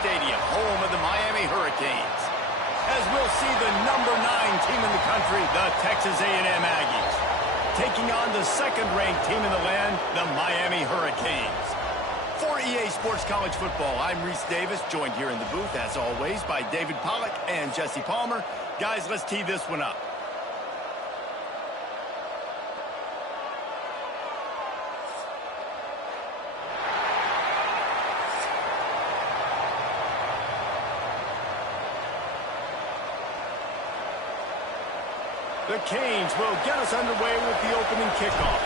Stadium, home of the Miami Hurricanes. As we'll see the #9 team in the country, the Texas A&M Aggies, taking on the second-ranked team in the land, the Miami Hurricanes. For EA Sports College Football, I'm Reese Davis, joined here in the booth, as always, by David Pollack and Jesse Palmer. Guys, let's tee this one up. The Canes will get us underway with the opening kickoff.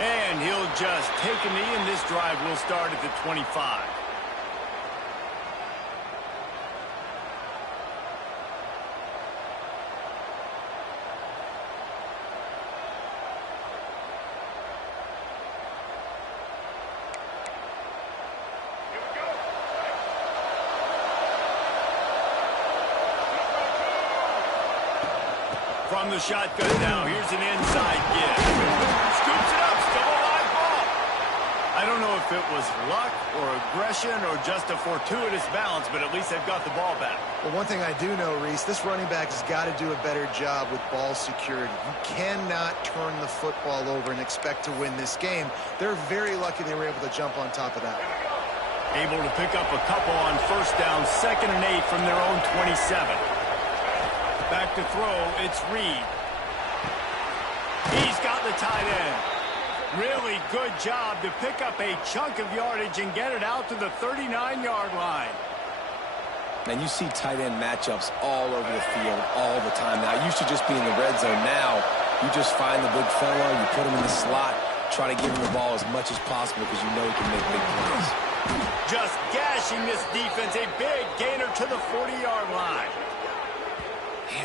And he'll just take a knee, and this drive will start at the 25. From the shotgun now, here's an inside give. Scoops it up, still a live ball. I don't know if it was luck or aggression or just a fortuitous balance, but at least they've got the ball back. Well, one thing I do know, Reese, this running back has got to do a better job with ball security. You cannot turn the football over and expect to win this game. They're very lucky they were able to jump on top of that. Able to pick up a couple on first down, 2nd and 8 from their own 27. Back to throw, it's Reed. He's got the tight end. Really good job to pick up a chunk of yardage and get it out to the 39-yard line. And you see tight end matchups all over the field all the time. Now, it used to just be in the red zone. Now, you just find the big fella, you put him in the slot, try to give him the ball as much as possible because you know he can make big plays. Just gashing this defense, a big gainer to the 40-yard line.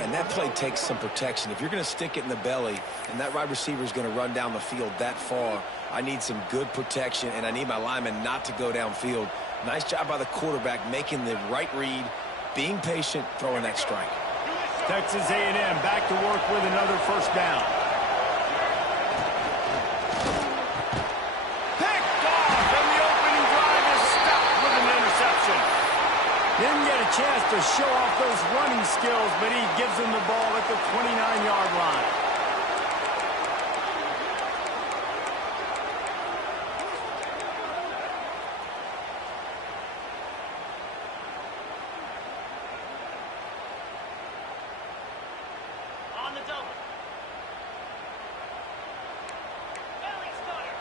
And that play takes some protection. If you're going to stick it in the belly and that wide receiver is going to run down the field that far, I need some good protection, and I need my lineman not to go downfield. Nice job by the quarterback making the right read, being patient, throwing that strike. Texas A&M back to work with another first down. Picked off, and the opening drive is stopped with an interception. Didn't get a chance to show off those running skills, but he gives them the ball at the 29-yard line. On the double. Belly stutter.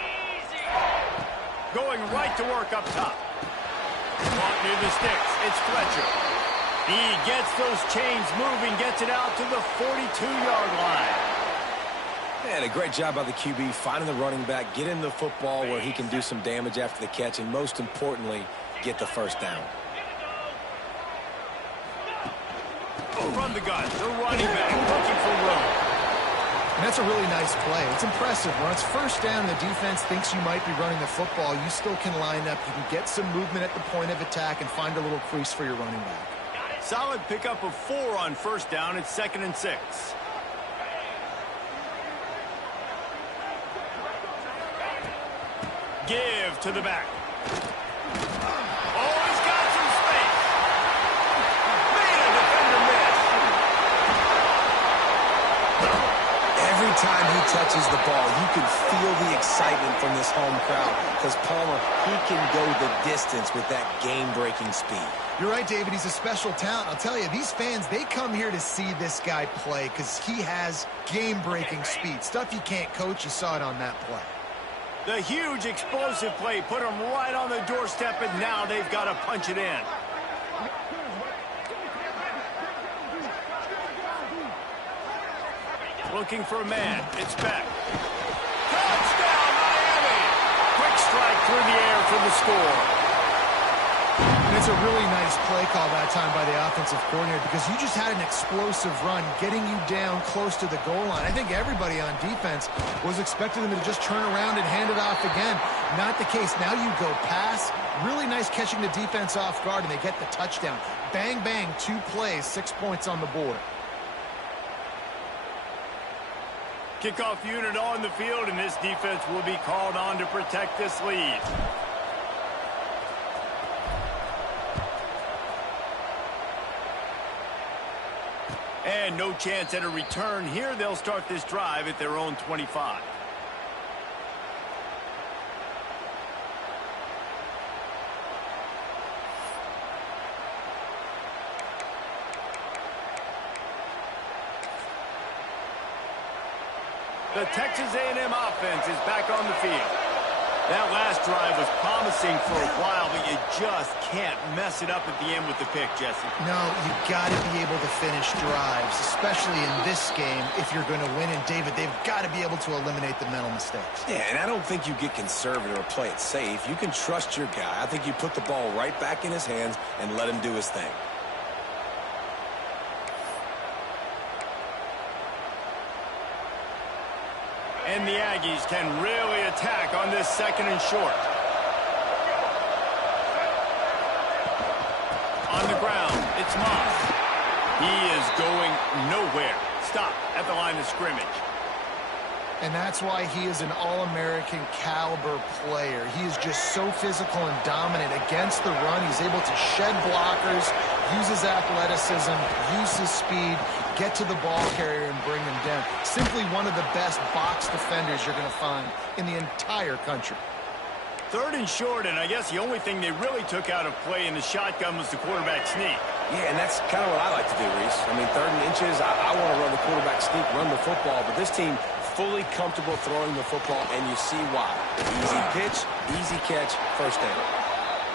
Easy. Going right to work up top. Caught near the sticks. It's Fletcher. He gets those chains moving, gets it out to the 42-yard line. And a great job by the QB finding the running back, getting the football where he can do some damage after the catch, and most importantly, get the first down. From the gun, the running back looking for room. And that's a really nice play. It's impressive. When it's first down, the defense thinks you might be running the football. You still can line up. You can get some movement at the point of attack and find a little crease for your running back. Solid pickup of 4 on first down. It's 2nd and 6. Give to the back. Oh, he's got some space. Made a defender miss. Every time he touches the ball, you can feel the excitement from this home crowd because Palmer, he can go the distance with that game-breaking speed. You're right, David. He's a special talent. I'll tell you, these fans, they come here to see this guy play because he has game-breaking speed. Stuff you can't coach. You saw it on that play. The huge explosive play put him right on the doorstep, and now they've got to punch it in. Looking for a man. It's Beck. Touchdown, Miami! Quick strike through the air for the score. it's a really nice play call that time by the offensive coordinator because you just had an explosive run getting you down close to the goal line. I think everybody on defense was expecting them to just turn around and hand it off again. Not the case. Now you go pass. Really nice catching the defense off guard, and they get the touchdown. Bang, bang, 2 plays, 6 points on the board. Kickoff unit on the field, and this defense will be called on to protect this lead. And no chance at a return here. They'll start this drive at their own 25. The Texas A&M offense is back on the field. That last drive was promising for a while, but you just can't mess it up at the end with the pick, Jesse. No, you got to be able to finish drives, especially in this game if you're going to win. And, David, they've got to be able to eliminate the mental mistakes. Yeah, and I don't think you get conservative or play it safe. You can trust your guy. I think you put the ball right back in his hands and let him do his thing. And the Aggies can really attack on this 2nd and short. On the ground, it's Moss. He is going nowhere. Stop at the line of scrimmage. And that's why he is an All-American caliber player. He is just so physical and dominant against the run. He's able to shed blockers, use his athleticism, use his speed, get to the ball carrier and bring him down. Simply one of the best box defenders you're going to find in the entire country. 3rd and short, and I guess the only thing they really took out of play in the shotgun was the quarterback sneak. Yeah, and that's kind of what I like to do, Reese. I mean, 3rd and inches, I want to run the quarterback sneak, run the football, but this team fully comfortable throwing the football, and you see why. Easy pitch, easy catch, first down.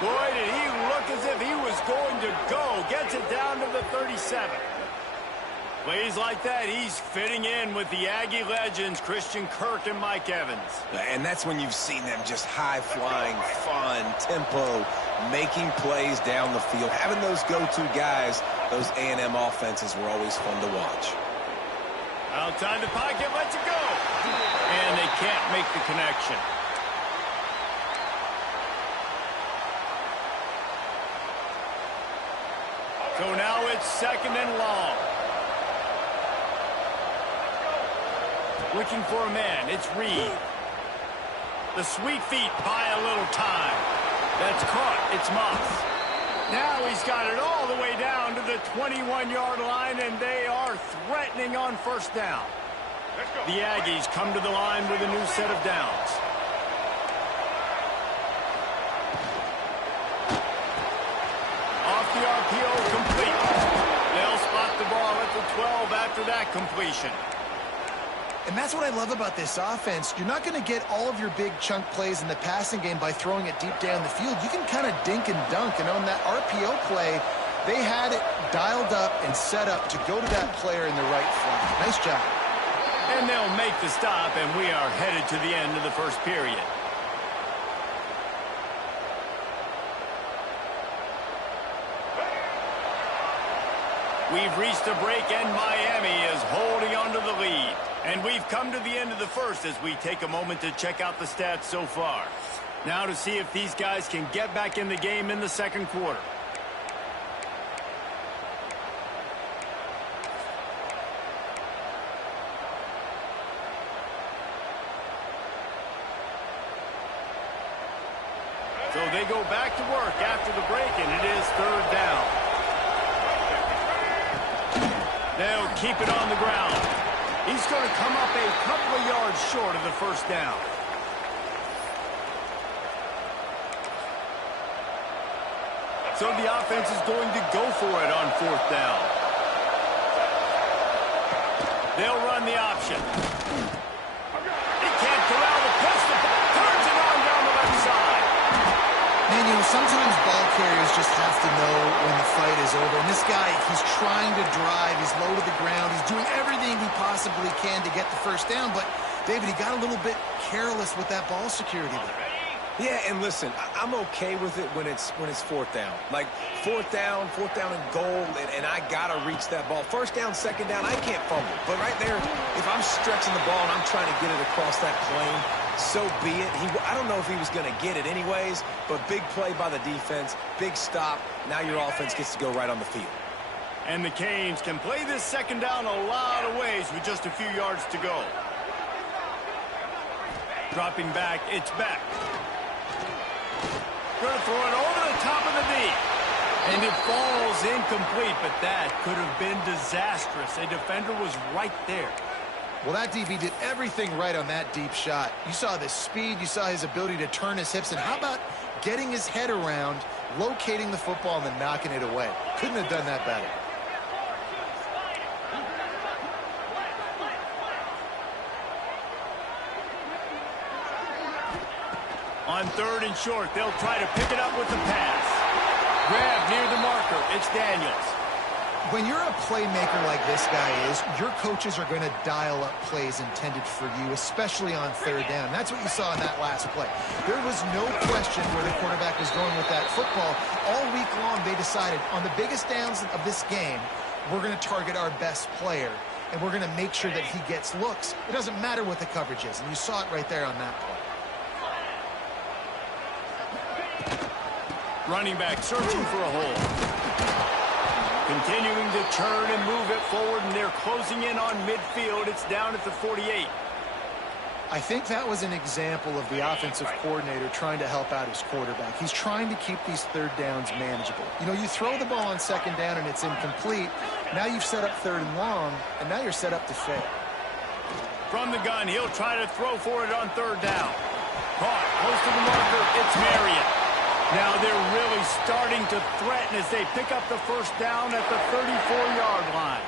Boy, did he look as if he was going to go. Gets it down to the 37. Plays like that, he's fitting in with the Aggie legends, Christian Kirk and Mike Evans. And that's when you've seen them just high-flying, fun, tempo, making plays down the field. Having those go-to guys, those A&M offenses were always fun to watch. Outside the pocket, lets it go. And they can't make the connection. So now it's 2nd and long. Looking for a man, it's Reed. The sweet feet buy a little time. That's caught, it's Moss. Now he's got it all the way down to the 21-yard line, and they are threatening on 1st down. The Aggies come to the line with a new set of downs. Off the RPO, complete. They'll spot the ball at the 12 after that completion. And that's what I love about this offense. You're not going to get all of your big chunk plays in the passing game by throwing it deep down the field. You can kind of dink and dunk. And on that RPO play, they had it dialed up and set up to go to that player in the right flank. Nice job. And they'll make the stop, and we are headed to the end of the 1st period. We've reached a break, and Miami is holding on to the lead. And we've come to the end of the 1st as we take a moment to check out the stats so far. Now to see if these guys can get back in the game in the 2nd quarter. So they go back to work after the break, and it is 3rd down. They'll keep it on the ground. He's going to come up a couple of yards short of the 1st down. So the offense is going to go for it on 4th down. They'll run the option. He can't corral the pistol. Turns it on down the left side. Man, you know, sometimes ball carriers just have to know when the fight is over. And this guy, he's trying to drive. He's low to the ground. He's doing everything he possibly can to get the 1st down. But, David, he got a little bit careless with that ball security there. Yeah, and listen, I'm okay with it when it's fourth down. Like, fourth down and goal, and I got to reach that ball. First down, second down, I can't fumble. But right there, if I'm stretching the ball and I'm trying to get it across that plane, so be it. I don't know if he was going to get it anyways, but big play by the defense, big stop. Now your offense gets to go right on the field. And the Canes can play this second down a lot of ways with just a few yards to go. Dropping back, it's back. Going to throw it over the top of the knee. And it falls incomplete, but that could have been disastrous. A defender was right there. Well, that DB did everything right on that deep shot. You saw the speed, you saw his ability to turn his hips, and how about getting his head around, locating the football, and then knocking it away? Couldn't have done that better. On third and short, they'll try to pick it up with the pass. Grab near the marker. It's Daniels. When you're a playmaker like this guy is, your coaches are going to dial up plays intended for you, especially on third down. That's what you saw in that last play. There was no question where the quarterback was going with that football. All week long, they decided on the biggest downs of this game, we're going to target our best player, and we're going to make sure that he gets looks. It doesn't matter what the coverage is, and you saw it right there on that play. Running back searching for a hole. Continuing to turn and move it forward, and they're closing in on midfield. It's down at the 48. I think that was an example of the offensive coordinator trying to help out his quarterback. He's trying to keep these third downs manageable. You know, you throw the ball on second down and it's incomplete. Now you've set up third and long, and now you're set up to fail. From the gun, he'll try to throw for it on third down. Caught close to the marker. It's Marion. Now they're really starting to threaten as they pick up the first down at the 34-yard line.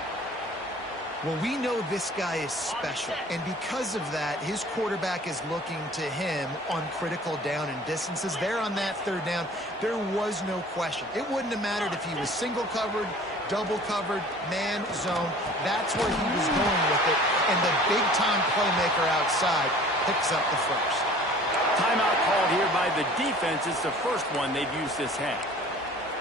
Well, we know this guy is special, and because of that, his quarterback is looking to him on critical down and distances. There on that third down, there was no question. It wouldn't have mattered if he was single covered, double covered, man, zone. That's where he was going with it, and the big-time playmaker outside picks up the first. Timeout called here by the defense. It's the first one they've used this half.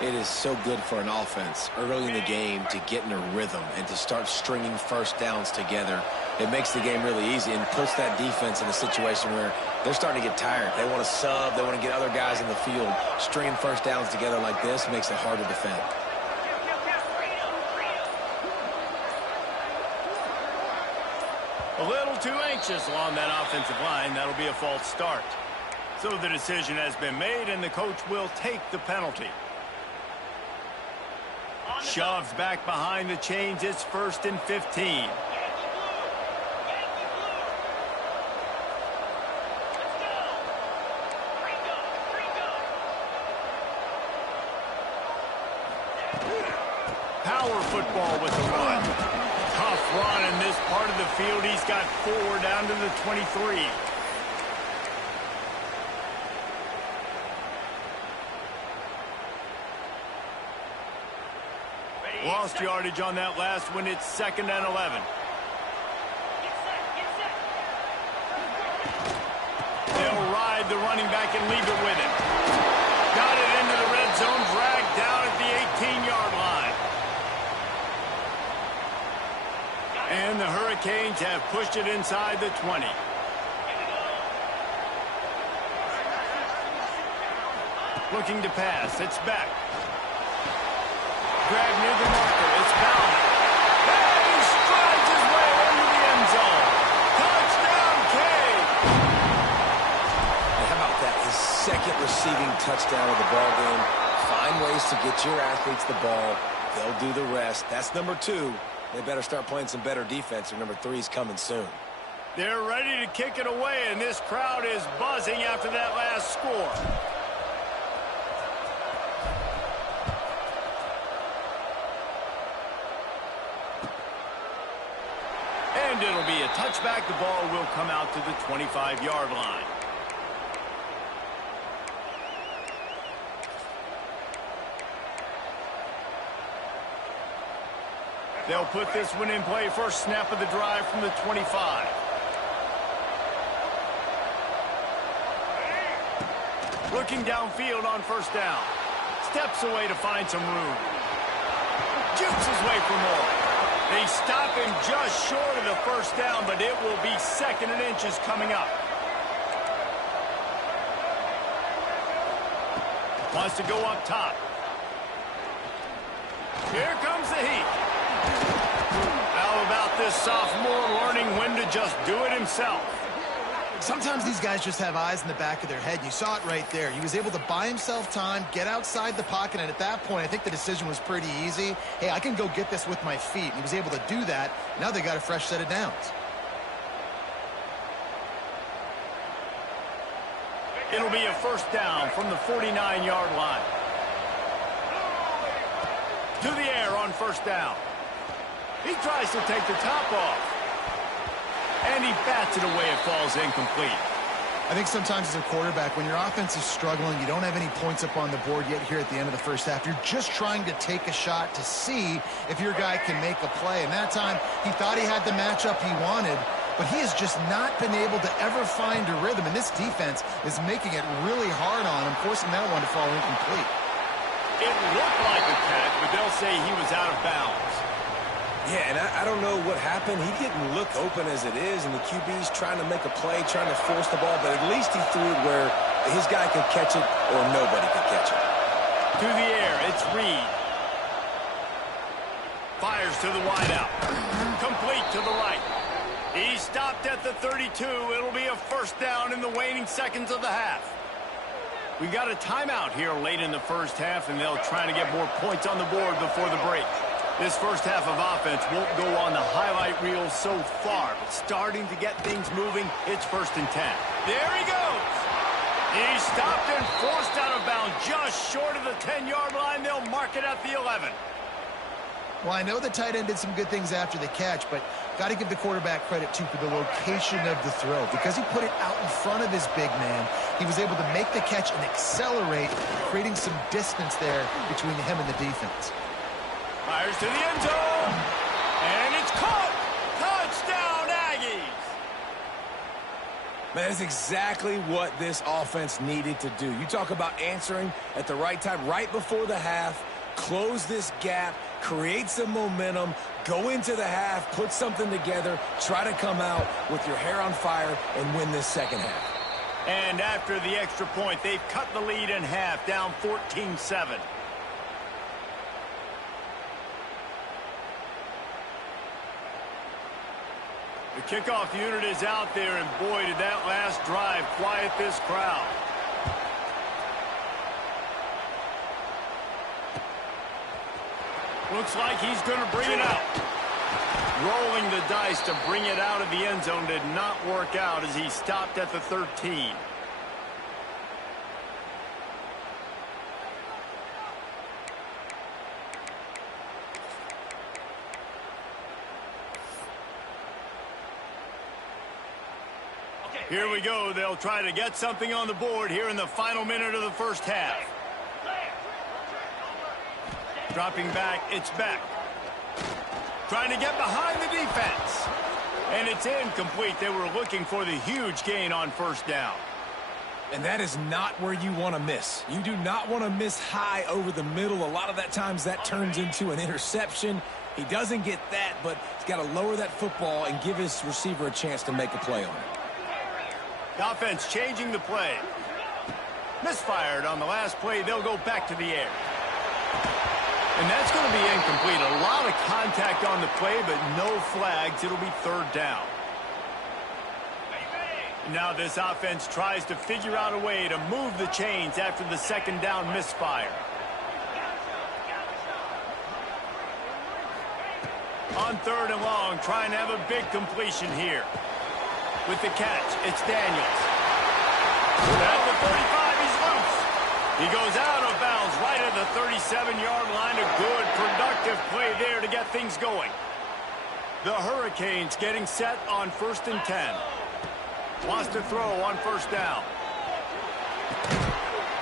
It is so good for an offense early in the game to get in a rhythm and to start stringing first downs together. It makes the game really easy and puts that defense in a situation where they're starting to get tired. They want to sub. They want to get other guys in the field. Stringing first downs together like this makes it hard to defend. A little too anxious along that offensive line. That'll be a false start. So the decision has been made, and the coach will take the penalty. Shoves back behind the chains. It's 1st and 15. Power football with the run. Tough run in this part of the field. He's got 4 down to the 23. Lost yardage on that last one. It's 2nd and 11. They'll ride the running back and leave it with him. Got it into the red zone, dragged down at the 18-yard line. And the Hurricanes have pushed it inside the 20. Looking to pass. It's back. Grab near the marker. It's Bowman. And he strides his way into the end zone. Touchdown, Cade. And how about that? His second receiving touchdown of the ball game. Find ways to get your athletes the ball. They'll do the rest. That's number 2. They better start playing some better defense, or number 3 is coming soon. They're ready to kick it away, and this crowd is buzzing after that last score. And it'll be a touchback. The ball will come out to the 25-yard line. They'll put this one in play. First snap of the drive from the 25. Looking downfield on first down. Steps away to find some room. Jukes his way for more. They stop him just short of the first down, but it will be 2nd and inches coming up. Wants to go up top. Here comes the heat. How about this sophomore learning when to just do it himself? Sometimes these guys just have eyes in the back of their head. You saw it right there. He was able to buy himself time, get outside the pocket, and at that point, I think the decision was pretty easy. Hey, I can go get this with my feet. And he was able to do that. Now they got a fresh set of downs. It'll be a first down from the 49-yard line. To the air on first down. He tries to take the top off. And he bats it away. It falls incomplete. I think sometimes as a quarterback, when your offense is struggling, you don't have any points up on the board yet here at the end of the first half. You're just trying to take a shot to see if your guy can make a play. And that time, he thought he had the matchup he wanted, but he has just not been able to ever find a rhythm. And this defense is making it really hard on him, forcing that one to fall incomplete. It looked like a catch, but they'll say he was out of bounds. Yeah, and I don't know what happened. He didn't look open as it is, and the QB's trying to make a play, trying to force the ball, but at least he threw it where his guy could catch it or nobody could catch it. To the air, it's Reed. Fires to the wideout. Complete to the right. He stopped at the 32. It'll be a first down in the waning seconds of the half. We got a timeout here late in the first half, and they'll try to get more points on the board before the break. This first half of offense won't go on the highlight reel so far, but starting to get things moving, it's 1st and 10. There he goes. He stopped and forced out of bounds just short of the 10-yard line. They'll mark it at the 11. Well, I know the tight end did some good things after the catch, but got to give the quarterback credit, too, for the location of the throw. Because he put it out in front of his big man, he was able to make the catch and accelerate, creating some distance there between him and the defense. Fires to the end zone. And it's caught. Touchdown, Aggies. Man, that's exactly what this offense needed to do. You talk about answering at the right time, right before the half, close this gap, create some momentum, go into the half, put something together, try to come out with your hair on fire and win this second half. And after the extra point, they've cut the lead in half, down 14-7. The kickoff unit is out there, and boy, did that last drive quiet this crowd. Looks like he's going to bring it out. Rolling the dice to bring it out of the end zone did not work out as he stopped at the 13. Here we go. They'll try to get something on the board here in the final minute of the first half. Dropping back, it's Beck. Trying to get behind the defense. And it's incomplete. They were looking for the huge gain on first down. And that is not where you want to miss. You do not want to miss high over the middle. A lot of that times that turns into an interception. He doesn't get that, but he's got to lower that football and give his receiver a chance to make a play on it. The offense changing the play. Misfired on the last play. They'll go back to the air. And that's going to be incomplete. A lot of contact on the play, but no flags. It'll be third down. Now this offense tries to figure out a way to move the chains after the second down misfire. On 3rd and long, trying to have a big completion here. With the catch, it's Daniels. At the 35, he's loose. He goes out of bounds right at the 37-yard line. A good, productive play there to get things going. The Hurricanes getting set on 1st and 10. Wants to throw on first down.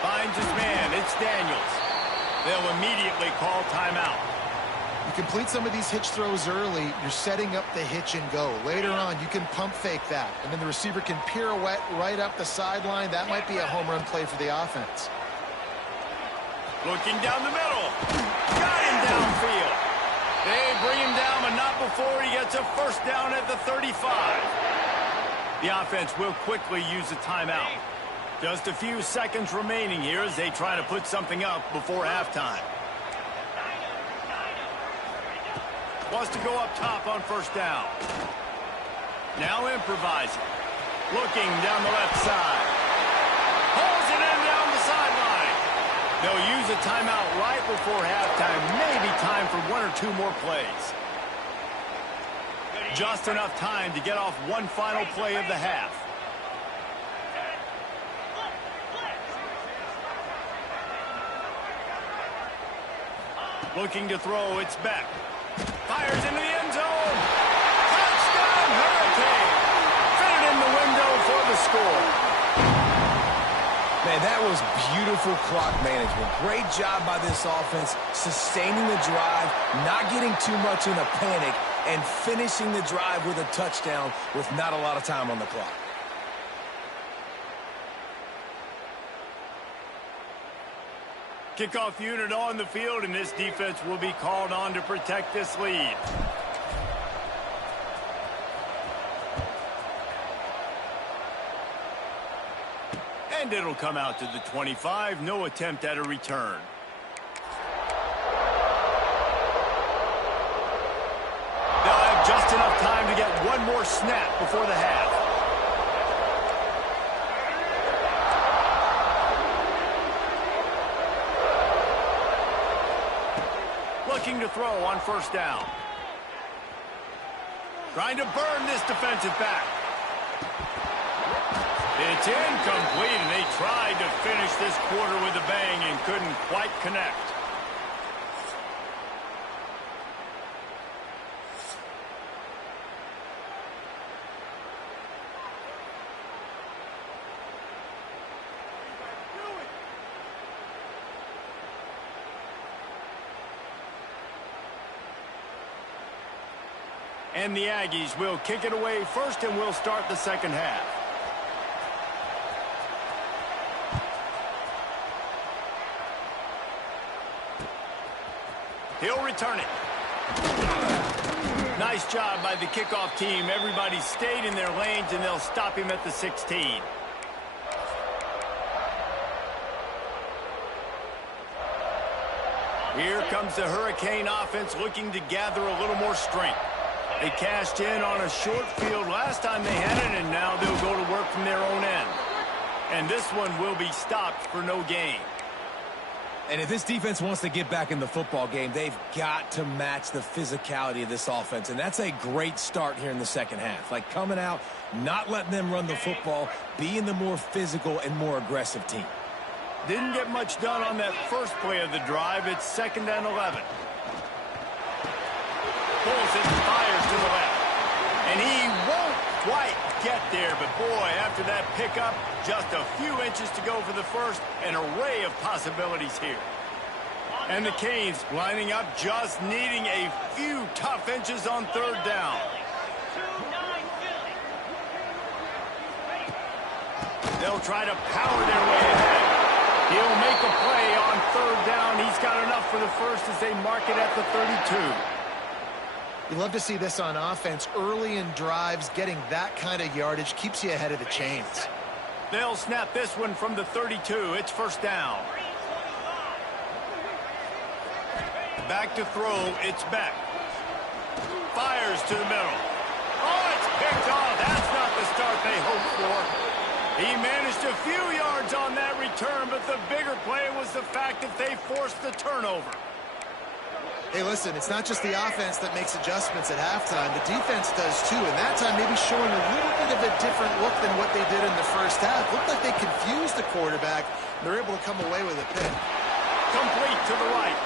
Finds his man. It's Daniels. They'll immediately call timeout. You complete some of these hitch throws early, you're setting up the hitch and go. Later on, you can pump fake that, and then the receiver can pirouette right up the sideline. That might be a home run play for the offense. Looking down the middle. Got him downfield. They bring him down, but not before he gets a first down at the 35. The offense will quickly use a timeout. Just a few seconds remaining here as they try to put something up before halftime. Wants to go up top on first down. Now improvising. Looking down the left side. Pulls it in down the sideline. They'll use a timeout right before halftime. Maybe time for one or two more plays. Just enough time to get off one final play of the half. Looking to throw, it's Beck. Fires into the end zone. Touchdown, Hurricane. Fitted in the window for the score. Man, that was beautiful clock management. Great job by this offense, sustaining the drive, not getting too much in a panic, and finishing the drive with a touchdown with not a lot of time on the clock. Kickoff unit on the field, and this defense will be called on to protect this lead. And it'll come out to the 25. No attempt at a return. They'll have just enough time to get one more snap before the half. Looking to throw on first down. Trying to burn this defensive back. It's incomplete, and they tried to finish this quarter with a bang and couldn't quite connect. And the Aggies will kick it away first, and we'll start the second half. He'll return it. Nice job by the kickoff team. Everybody stayed in their lanes, and they'll stop him at the 16. Here comes the Hurricane offense looking to gather a little more strength. They cashed in on a short field last time they had it, and now they'll go to work from their own end. And this one will be stopped for no gain. And if this defense wants to get back in the football game, they've got to match the physicality of this offense. And that's a great start here in the second half. Like coming out, not letting them run the football, being the more physical and more aggressive team. Didn't get much done on that first play of the drive. It's 2nd and 11. Pulls it and fires to the left. And he won't quite get there. But, boy, after that pickup, just a few inches to go for the first. An array of possibilities here. And the Canes lining up, just needing a few tough inches on third down. They'll try to power their way ahead. He'll make a play on third down. He's got enough for the first as they mark it at the 32. You love to see this on offense. Early in drives, getting that kind of yardage keeps you ahead of the chains. They'll snap this one from the 32. It's first down. Back to throw. It's Beck. Fires to the middle. Oh, it's picked off. That's not the start they hoped for. He managed a few yards on that return, but the bigger play was the fact that they forced the turnover. Hey, listen, it's not just the offense that makes adjustments at halftime. The defense does, too, and that time maybe showing a little bit of a different look than what they did in the first half. Looked like they confused the quarterback. They're able to come away with a pick. Complete to the right.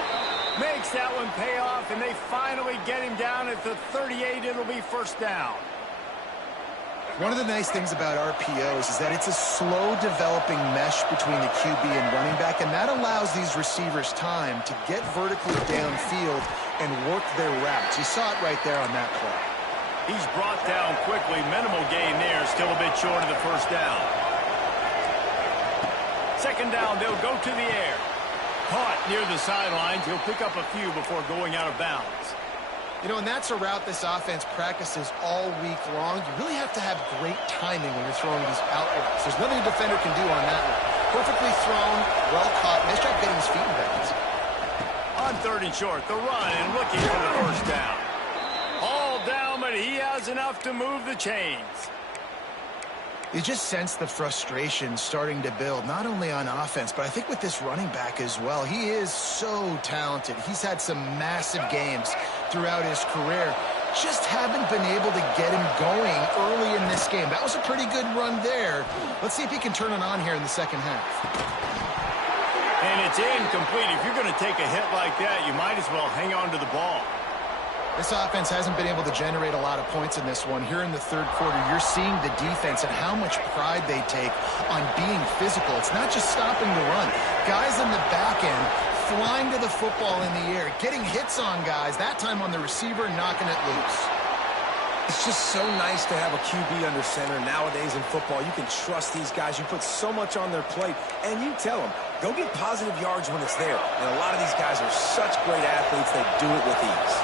Makes that one pay off, and they finally get him down at the 38. It'll be first down. One of the nice things about RPOs is that it's a slow developing mesh between the QB and running back, and that allows these receivers time to get vertically downfield and work their routes. You saw it right there on that play. He's brought down quickly. Minimal gain there. Still a bit short of the first down. Second down, they'll go to the air. Caught near the sidelines. He'll pick up a few before going out of bounds. You know, and that's a route this offense practices all week long. You really have to have great timing when you're throwing these out routes. There's nothing a defender can do on that one. Perfectly thrown, well caught. Nice job getting his feet in bounds. On 3rd and short, the run and looking for the first down. All down, but he has enough to move the chains. You just sense the frustration starting to build, not only on offense, but I think with this running back as well. He is so talented. He's had some massive games throughout his career. Just haven't been able to get him going early in this game. That was a pretty good run there. Let's see if he can turn it on here in the second half. And it's incomplete. If you're going to take a hit like that, you might as well hang on to the ball. This offense hasn't been able to generate a lot of points in this one. Here in the third quarter, you're seeing the defense and how much pride they take on being physical. It's not just stopping the run. Guys in the back end flying to the football in the air, getting hits on guys, that time on the receiver, knocking it loose. It's just so nice to have a QB under center. Nowadays in football, you can trust these guys. You put so much on their plate, and you tell them, go get positive yards when it's there. And a lot of these guys are such great athletes, they do it with ease.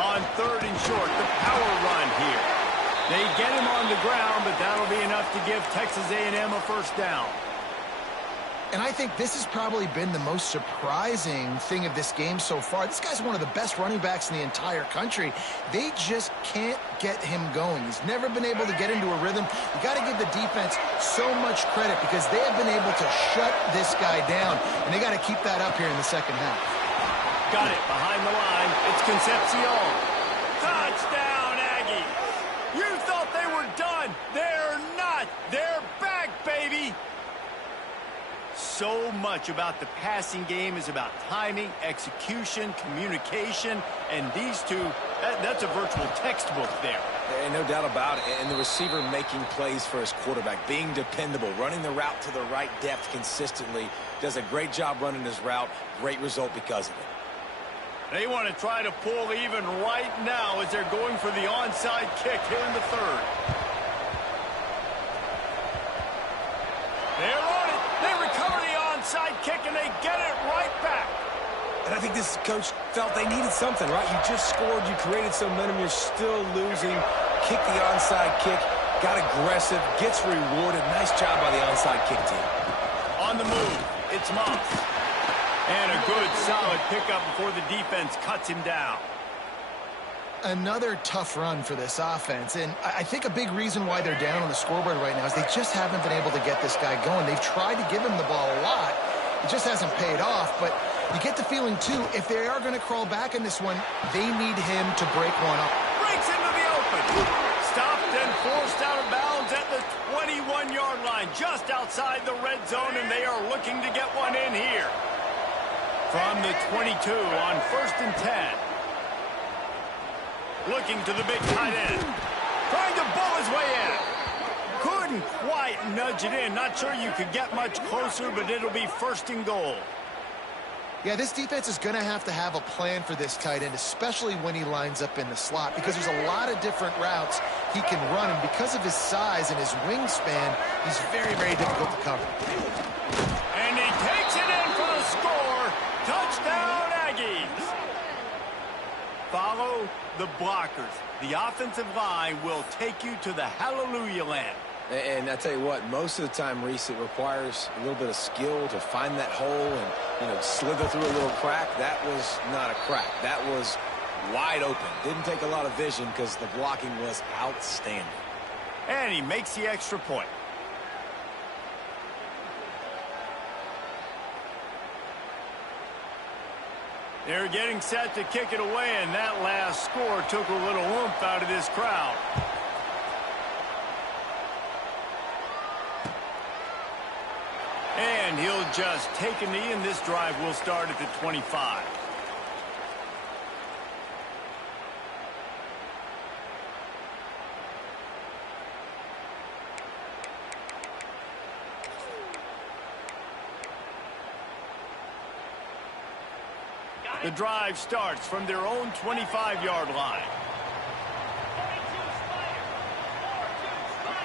On 3rd and short, the power run here. They get him on the ground, but that'll be enough to give Texas A&M a first down. And I think this has probably been the most surprising thing of this game so far. This guy's one of the best running backs in the entire country. They just can't get him going. He's never been able to get into a rhythm. You got to give the defense so much credit because they have been able to shut this guy down, and they got to keep that up here in the second half. Got it behind the line. It's Concepcion. Touchdown, Aggie. You thought they were done. They're not. They're back, baby. So much about the passing game is about timing, execution, communication, and these two, that's a virtual textbook there. And no doubt about it. And the receiver making plays for his quarterback, being dependable, running the route to the right depth consistently, does a great job running his route. Great result because of it. They want to try to pull even right now as they're going for the onside kick here in the third. They're on it. They recover the onside kick, and they get it right back. And I think this coach felt they needed something, right? You just scored. You created some momentum. You're still losing. Kick the onside kick. Got aggressive. Gets rewarded. Nice job by the onside kick team. On the move, it's Moss. And a good, solid pickup before the defense cuts him down. Another tough run for this offense, and I think a big reason why they're down on the scoreboard right now is they just haven't been able to get this guy going. They've tried to give him the ball a lot. It just hasn't paid off, but you get the feeling, too, if they are going to crawl back in this one, they need him to break one up. Breaks into the open. Stopped and forced out of bounds at the 21-yard line, just outside the red zone, and they are looking to get one in here. From the 22 on 1st and 10. Looking to the big tight end. Trying to bull his way in. Couldn't quite nudge it in. Not sure you could get much closer, but it'll be 1st and goal. Yeah, this defense is going to have a plan for this tight end, especially when he lines up in the slot, because there's a lot of different routes he can run, and because of his size and his wingspan, he's very, very difficult to cover. And he takes it in for the score. Touchdown, Aggies. Follow the blockers. The offensive line will take you to the hallelujah land. And I tell you what, most of the time, Reese, it requires a little bit of skill to find that hole and, slither through a little crack. That was not a crack. That was wide open. Didn't take a lot of vision because the blocking was outstanding. And he makes the extra point. They're getting set to kick it away, and that last score took a little oomph out of this crowd. And he'll just take a knee, and this drive will start at the 25. The drive starts from their own 25-yard line. 42 Spider. 42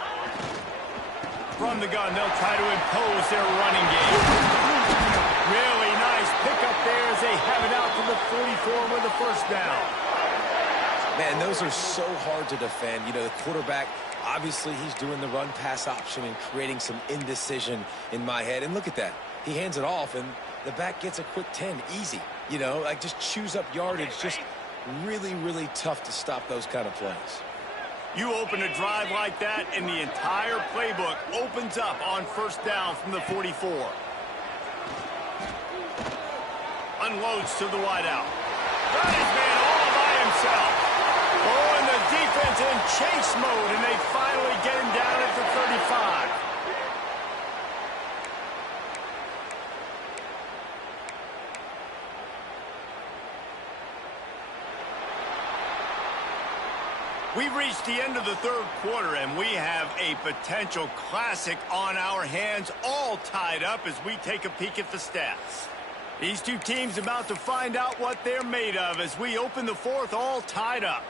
Spider. From the gun, they'll try to impose their running game. Really nice pickup there as they have it out to the 44 with a first down. Man, those are so hard to defend. You know, the quarterback, obviously he's doing the run-pass option and creating some indecision in my head. And look at that. He hands it off, and the back gets a quick 10. Easy. You know, like just chews up yardage. Just really, really tough to stop those kind of plays. You open a drive like that, and the entire playbook opens up on first down from the 44. Unloads to the wideout. Got his man all by himself. Oh, and the defense in chase mode, and they finally get him down at the 35. We've reached the end of the third quarter, and we have a potential classic on our hands, all tied up as we take a peek at the stats. These two teams about to find out what they're made of as we open the fourth, all tied up.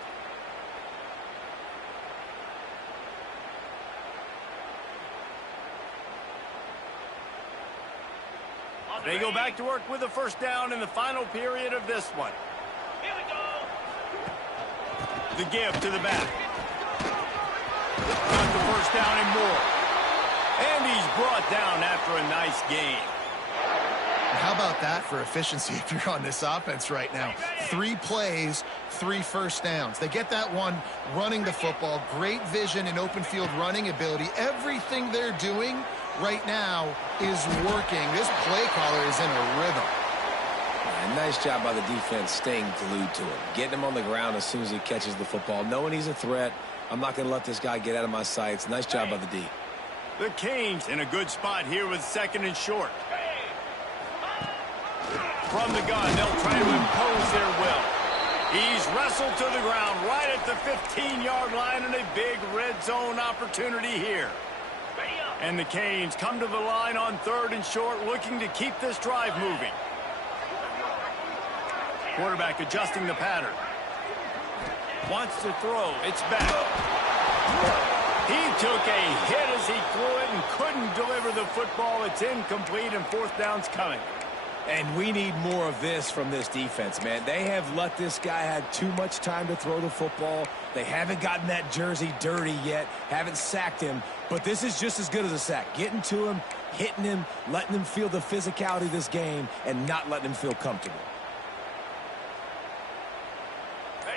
They go back to work with a first down in the final period of this one. Here we go. The give to the back. Got the first down and more. And he's brought down after a nice gain. How about that for efficiency if you're on this offense right now? 3 plays, 3 first downs. They get that one running the football. Great vision and open field running ability. Everything they're doing right now is working. This play caller is in a rhythm. And nice job by the defense staying glued to him. Getting him on the ground as soon as he catches the football. Knowing he's a threat, I'm not going to let this guy get out of my sights. Nice job by the D. The Canes in a good spot here with second and short. From the gun, they'll try to impose their will. He's wrestled to the ground right at the 15-yard line, and a big red zone opportunity here. And the Canes come to the line on third and short, looking to keep this drive moving. Quarterback adjusting the pattern. Wants to throw. It's back. He took a hit as he threw it and couldn't deliver the football. It's incomplete, and fourth down's coming. And we need more of this from this defense, man. They have let this guy have too much time to throw the football. They haven't gotten that jersey dirty yet, haven't sacked him. But this is just as good as a sack. Getting to him, hitting him, letting him feel the physicality of this game, and not letting him feel comfortable.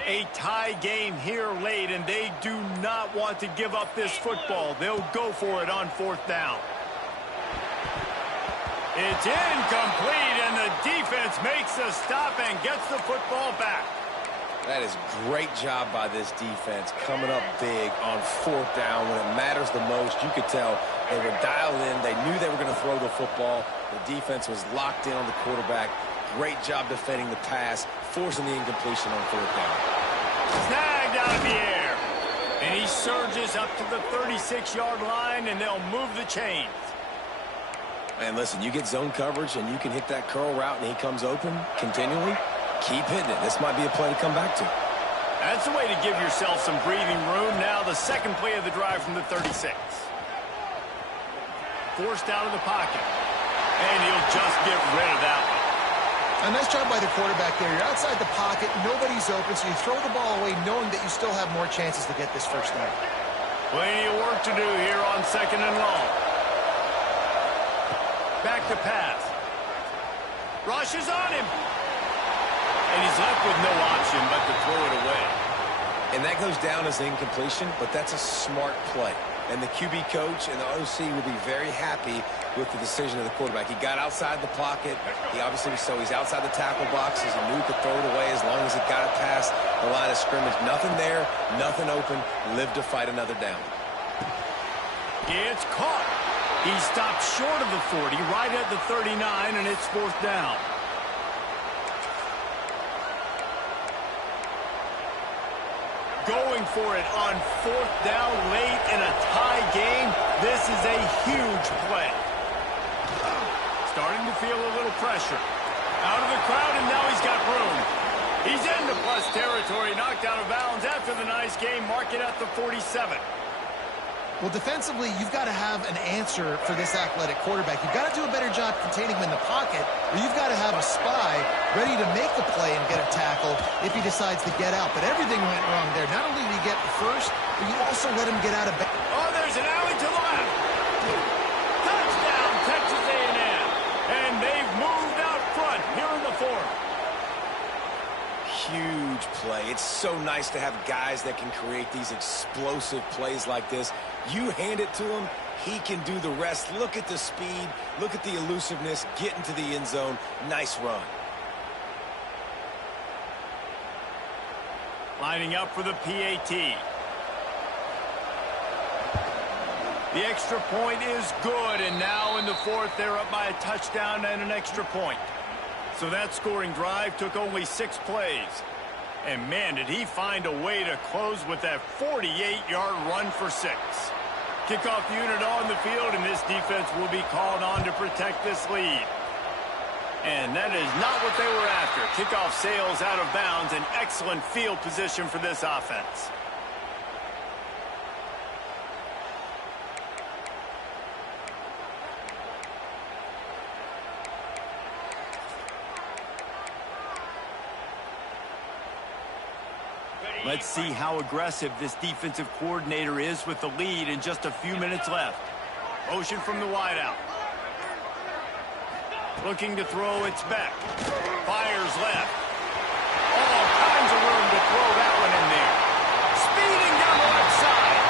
A tie game here late, and they do not want to give up this football. They'll go for it on fourth down. It's incomplete, and the defense makes the stop and gets the football back. That is great job by this defense, coming up big on fourth down when it matters the most. You could tell they were dialed in. They knew they were going to throw the football. The defense was locked in on the quarterback. Great job defending the pass, forcing the incompletion on fourth down. Snagged out of the air. And he surges up to the 36-yard line, and they'll move the chains. And listen, you get zone coverage and you can hit that curl route and he comes open continually, keep hitting it. This might be a play to come back to. That's the way to give yourself some breathing room. Now the second play of the drive from the 36. Forced out of the pocket. And he'll just get rid of that one. A nice job by the quarterback there. You're outside the pocket, nobody's open, so you throw the ball away knowing that you still have more chances to get this first down. Plenty of work to do here on second and long. Back to pass. Rushes on him. And he's left with no option but to throw it away. And that goes down as an incompletion, but that's a smart play. And the QB coach and the OC will be very happy with the decision of the quarterback. He got outside the pocket. He obviously he's outside the tackle boxes. He knew he could throw it away as long as he got it past the line of scrimmage. Nothing there, nothing open. Live to fight another down. It's caught. He stopped short of the 40, right at the 39, and it's fourth down. Going for it on fourth down late in a tie game. This is a huge play. starting to feel a little pressure. Out of the crowd, and now he's got room. He's into plus territory, knocked out of bounds after the nice game, marking at the 47. Well, defensively, you've got to have an answer for this athletic quarterback. You've got to do a better job containing him in the pocket, or you've got to have a spy ready to make the play and get a tackle if he decides to get out. But everything went wrong there. Not only did he get the first, but you also let him get out of bounds. Oh, there's an alley to the left. Touchdown, Texas A&M. And they've moved out front here in the fourth. Huge play. It's so nice to have guys that can create these explosive plays like this. You hand it to him, he can do the rest. Look at the speed. Look at the elusiveness. Get into the end zone. Nice run. Lining up for the PAT. The extra point is good, and now in the fourth, they're up by a touchdown and an extra point. So that scoring drive took only 6 plays. And man, did he find a way to close with that 48-yard run for 6. Kickoff unit on the field, and this defense will be called on to protect this lead. And that is not what they were after. Kickoff sails out of bounds, an excellent field position for this offense. Let's see how aggressive this defensive coordinator is with the lead in just a few minutes left. Motion from the wideout. Looking to throw, it's Beck. Fires left. All kinds of room to throw that one in there. Speeding down the left side.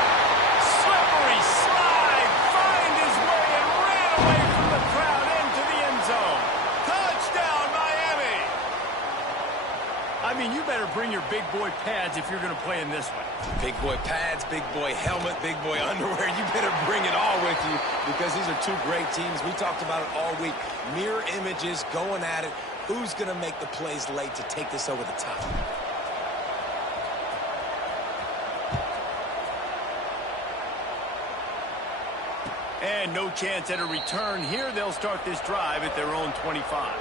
Slippery slide. Find his way and ran away from the crowd into the end zone. Touchdown, Miami. I mean, you better bring your big boy pads if you're going to play in this one. Big boy pads, big boy helmet, big boy underwear. You better bring it all with you because these are two great teams. We talked about it all week. Mirror images, going at it. Who's going to make the plays late to take this over the top? And no chance at a return here. They'll start this drive at their own 25.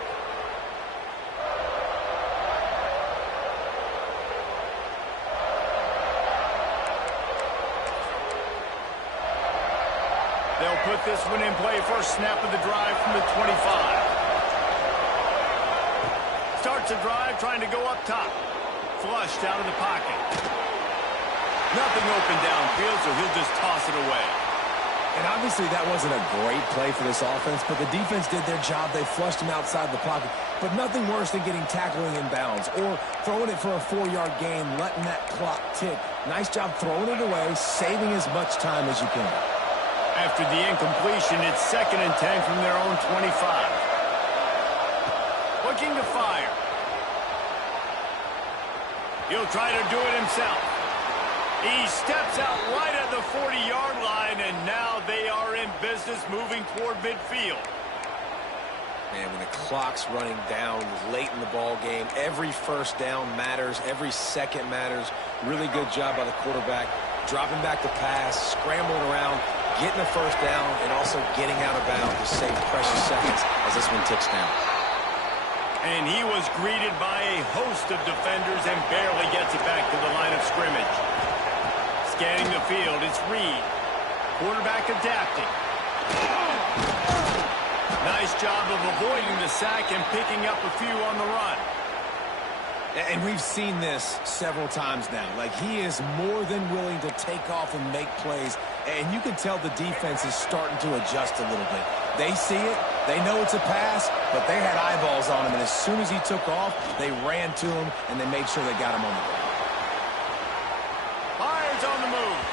They'll put this one in play. First snap of the drive from the 25. Starts the drive trying to go up top. Flushed out of the pocket. Nothing open downfield, so he'll just toss it away. And obviously that wasn't a great play for this offense, but the defense did their job. They flushed him outside the pocket. But nothing worse than getting tackling in bounds or throwing it for a 4-yard gain, letting that clock tick. Nice job throwing it away, saving as much time as you can. After the incompletion, it's 2nd and 10 from their own 25. Looking to fire. He'll try to do it himself. He steps out right at the 40-yard line, and now they are in business moving toward midfield. Man, when the clock's running down late in the ball game, every first down matters, every second matters. Really good job by the quarterback, dropping back the pass, scrambling around, getting a first down, and also getting out of bounds to save precious seconds as this one ticks down. And he was greeted by a host of defenders and barely gets it back to the line of scrimmage. Scanning the field, it's Reed. Quarterback adapting. Nice job of avoiding the sack and picking up a few on the run. And we've seen this several times now. Like, he is more than willing to take off and make plays. And you can tell the defense is starting to adjust a little bit. They see it. They know it's a pass, but they had eyeballs on him. And as soon as he took off, they ran to him, and they made sure they got him on the ground. Fires on the move.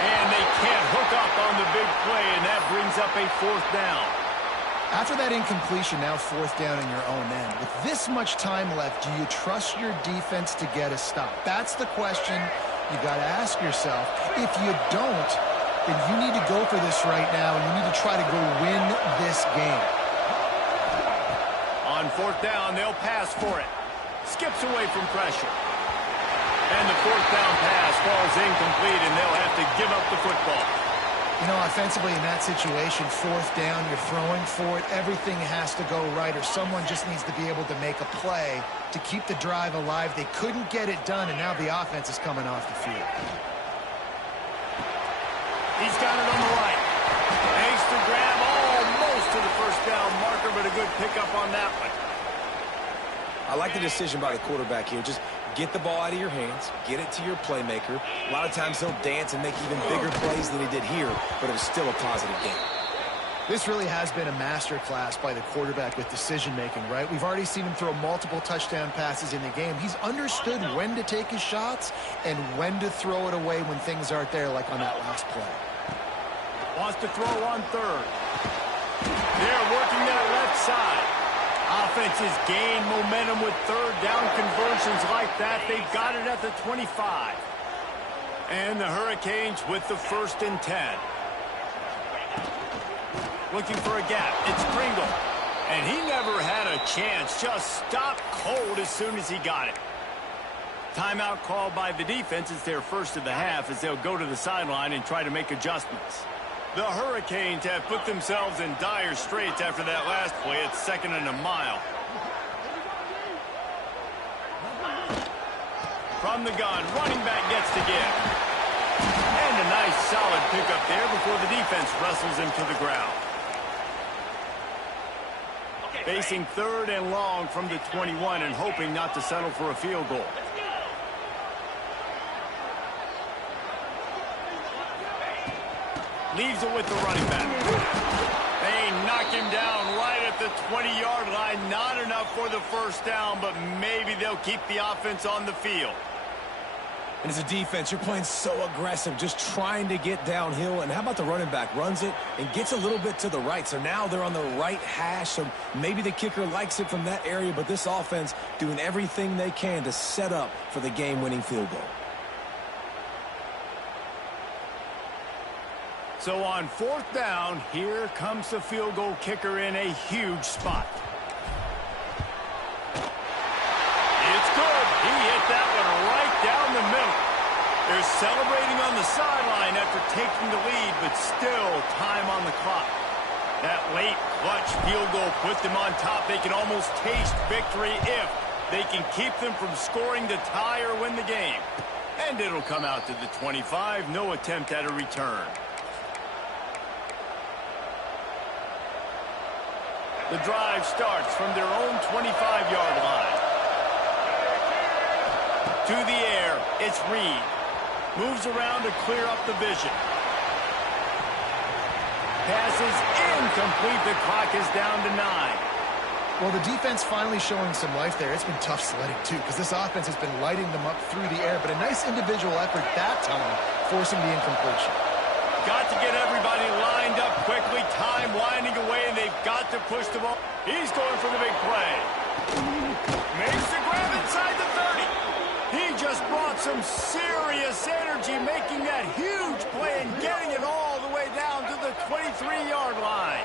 And they can't hook up on the big play, and that brings up a 4th down. After that incompletion, now 4th down in your own end. With this much time left, do you trust your defense to get a stop? That's the question you got to ask yourself. If you don't, then you need to go for this right now, and you need to try to go win this game. On 4th down, they'll pass for it. Skips away from pressure. And the 4th down pass falls incomplete, and they'll have to give up the football. You know, offensively in that situation, fourth down, you're throwing for it, everything has to go right, or someone just needs to be able to make a play to keep the drive alive. They couldn't get it done, and now the offense is coming off the field. He's got it on the right. Makes the grab almost to the first down marker, but a good pickup on that one. I like the decision by the quarterback here. Just get the ball out of your hands, get it to your playmaker. A lot of times he'll dance and make even bigger plays than he did here, but it was still a positive game. This really has been a master class by the quarterback with decision-making, right? We've already seen him throw multiple touchdown passes in the game. He's understood when to take his shots and when to throw it away when things aren't there, like on that last play. Wants to throw on third. They're working that left side. Offenses gain momentum with third down conversions like that. They got it at the 25. And the Hurricanes with the 1st and 10. Looking for a gap. It's Pringle. And he never had a chance. Just stopped cold as soon as he got it. Timeout called by the defense. It's their first of the half as they'll go to the sideline and try to make adjustments. The Hurricanes have put themselves in dire straits after that last play. It's 2nd and a mile. From the gun, running back gets to give. And a nice solid pickup there before the defense wrestles him to the ground. Facing 3rd and long from the 21 and hoping not to settle for a field goal. Leaves it with the running back. They knock him down right at the 20-yard line. Not enough for the first down, but maybe they'll keep the offense on the field. And as a defense, you're playing so aggressive, just trying to get downhill. And how about the running back? Runs it and gets a little bit to the right. So now they're on the right hash. So maybe the kicker likes it from that area, but this offense doing everything they can to set up for the game-winning field goal. So on 4th down, here comes the field goal kicker in a huge spot. It's good. He hit that one right down the middle. They're celebrating on the sideline after taking the lead, but still time on the clock. That late clutch field goal put them on top. They can almost taste victory if they can keep them from scoring to tie or win the game. And it'll come out to the 25. No attempt at a return. The drive starts from their own 25-yard line. To the air, it's Reed. Moves around to clear up the vision. Passes incomplete. The clock is down to 9. Well, the defense finally showing some life there. It's been tough sledding, too, because this offense has been lighting them up through the air. But a nice individual effort that time, forcing the incompletion. Got to get everybody lined up quickly. Time winding away, and they've got to push the ball. He's going for the big play. Makes the grab inside the 30. He just brought some serious energy, making that huge play and getting it all the way down to the 23-yard line.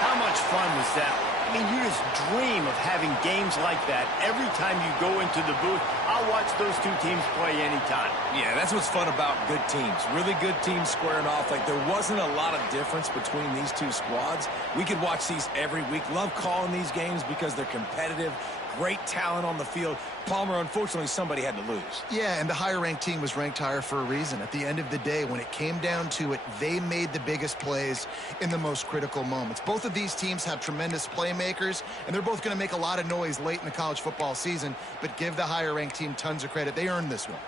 How much fun was that? I mean, you just dream of having games like that every time you go into the booth. I'll watch those two teams play anytime. Yeah, that's what's fun about good teams. Really good teams squaring off. Like, there wasn't a lot of difference between these two squads. We could watch these every week. Love calling these games because they're competitive. Great talent on the field. Palmer, unfortunately, somebody had to lose. Yeah, and the higher-ranked team was ranked higher for a reason. At the end of the day, when it came down to it, they made the biggest plays in the most critical moments. Both of these teams have tremendous playmakers, and they're both going to make a lot of noise late in the college football season, but give the higher-ranked team tons of credit. They earned this one.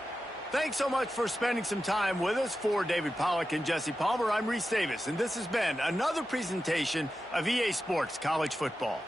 Thanks so much for spending some time with us. For David Pollack and Jesse Palmer, I'm Reese Davis, and this has been another presentation of EA Sports College Football.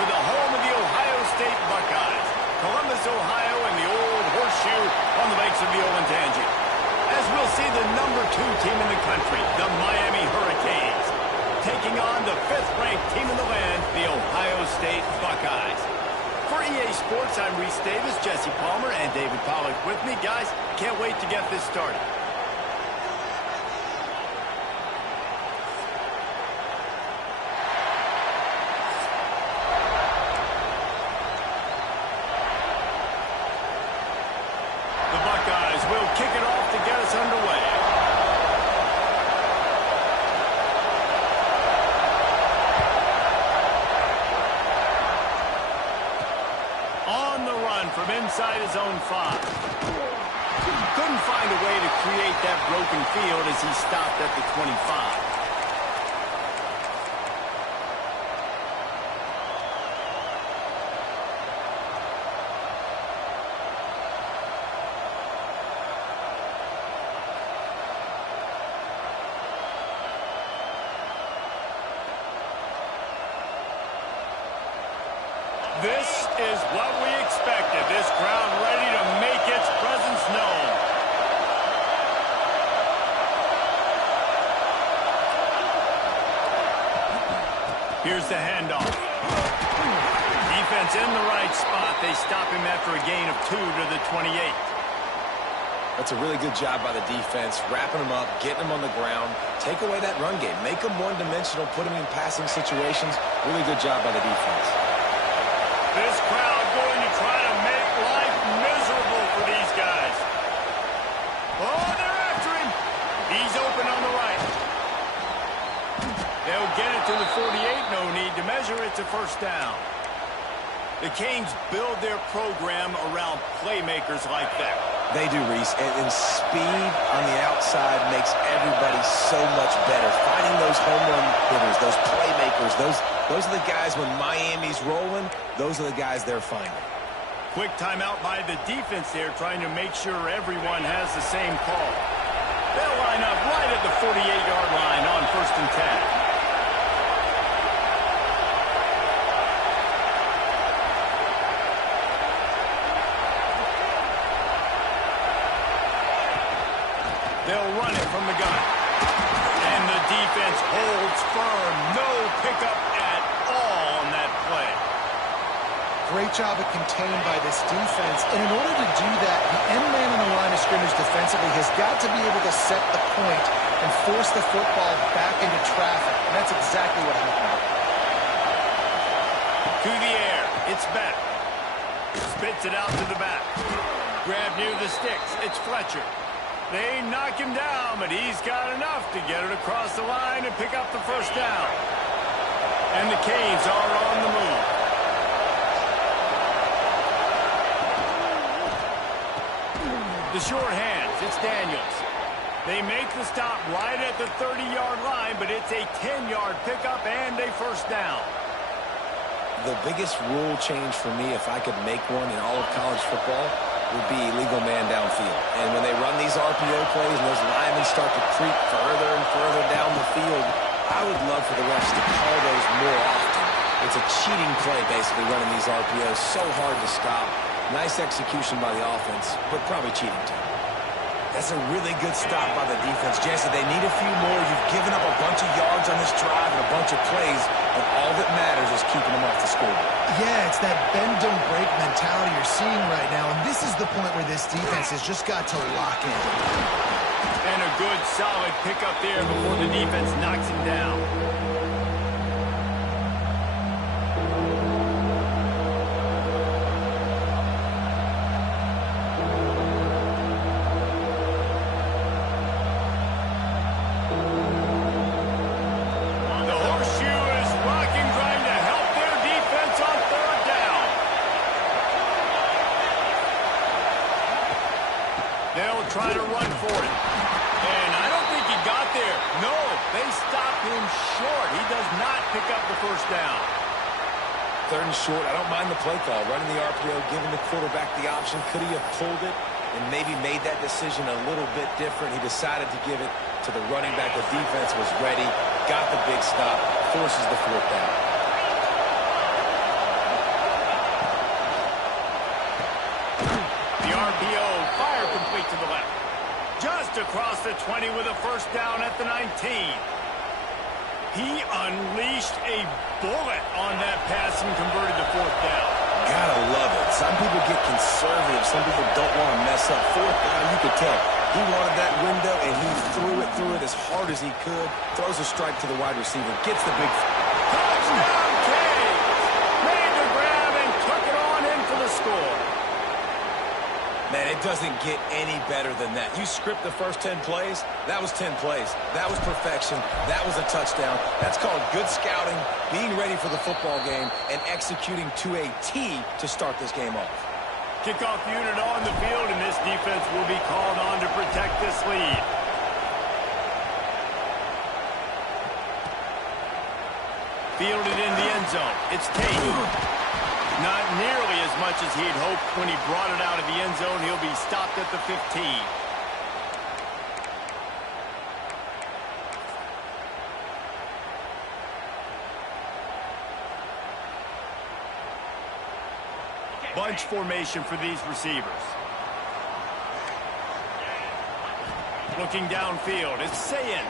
to the home of the Ohio State Buckeyes, Columbus, Ohio, and the old horseshoe on the banks of the Olentangy. As we'll see the number 2 team in the country, the Miami Hurricanes, taking on the 5th-ranked team in the land, the Ohio State Buckeyes. For EA Sports, I'm Reese Davis, Jesse Palmer, and David Pollack with me. Guys, can't wait to get this started. The Buckeyes will kick it off to get us underway. On the run from inside his own 5. Couldn't find a way to create that broken field as he stopped at the 25. This is what we expected. This crowd ready to make its presence known. Here's the handoff. Defense in the right spot. They stop him after a gain of 2 to the 28. That's a really good job by the defense, wrapping him up, getting him on the ground, take away that run game, make him one-dimensional, put him in passing situations. Really good job by the defense. This crowd going to try to make life miserable for these guys. Oh, they're after him. He's open on the right. They'll get it to the 48. No need to measure. It's a first down. The Canes build their program around playmakers like that. They do, Reese, and speed on the outside makes everybody so much better. Finding those home run hitters, those playmakers, those are the guys when Miami's rolling, those are the guys they're finding. Quick timeout by the defense there, trying to make sure everyone has the same call. They'll line up right at the 48-yard line on 1st and 10. They'll run it from the gun. And the defense holds firm. No pickup at all on that play. Great job of contained by this defense. And in order to do that, the end man on the line of scrimmage defensively has got to be able to set the point and force the football back into traffic. And that's exactly what happened. To the air. It's back. Spits it out to the back. Grab near the sticks. It's Fletcher. They knock him down, but he's got enough to get it across the line and pick up the first down. And the Canes are on the move. The short hands, it's Daniels. They make the stop right at the 30-yard line, but it's a 10-yard pickup and a first down. The biggest rule change for me, if I could make one in all of college football, would be illegal man downfield. And when they run these RPO plays and those linemen start to creep further and further down the field, I would love for the refs to call those more often. It's a cheating play, basically, running these RPOs. So hard to stop. Nice execution by the offense, but probably cheating too. That's a really good stop by the defense. Jesse, they need a few more. You've given up a bunch of yards on this drive and a bunch of plays, but all that matters is keeping them off the scoreboard. Yeah, it's that bend, don't break mentality you're seeing right now, and this is the point where this defense has just got to lock in. And a good, solid pickup there before the defense knocks him down. They'll try to run for it. And I don't think he got there. No, they stopped him short. He does not pick up the first down. 3rd and short. I don't mind the play call. Running the RPO, giving the quarterback the option. Could he have pulled it and maybe made that decision a little bit different? He decided to give it to the running back. The defense was ready. Got the big stop. Forces the 4th down. across the 20 with a first down at the 19. He unleashed a bullet on that pass and converted to fourth down. Gotta love it. Some people get conservative. Some people don't want to mess up. Fourth down, you could tell. He wanted that window, and he threw it as hard as he could. Throws a strike to the wide receiver. Gets the big... Touchdown, Canes! Made the grab and took it on in for the score. Man, it doesn't get any better than that. You script the first 10 plays, that was 10 plays. That was perfection. That was a touchdown. That's called good scouting, being ready for the football game, and executing to a T to start this game off. Kickoff unit on the field, and this defense will be called on to protect this lead. Fielded in the end zone. It's Tate. Not nearly as much as he'd hoped when he brought it out of the end zone. He'll be stopped at the 15. Bunch formation for these receivers. Looking downfield, it's Sayin.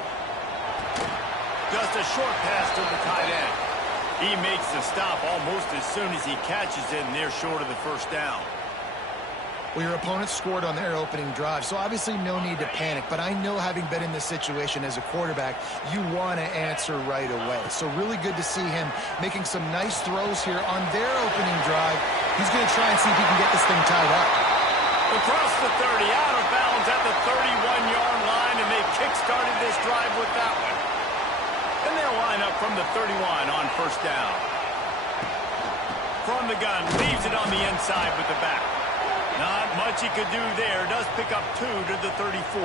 Just a short pass to the tight end. He makes the stop almost as soon as he catches it, and they're short of the first down. Well, your opponent scored on their opening drive, so obviously no need to panic. But I know, having been in this situation as a quarterback, you want to answer right away. So really good to see him making some nice throws here on their opening drive. He's going to try and see if he can get this thing tied up. Across the 30, out of bounds at the 31-yard line, and they've kick-started this drive with that one. And they'll line up from the 31 on first down. From the gun, leaves it on the inside with the back. Not much he could do there. Does pick up 2 to the 34.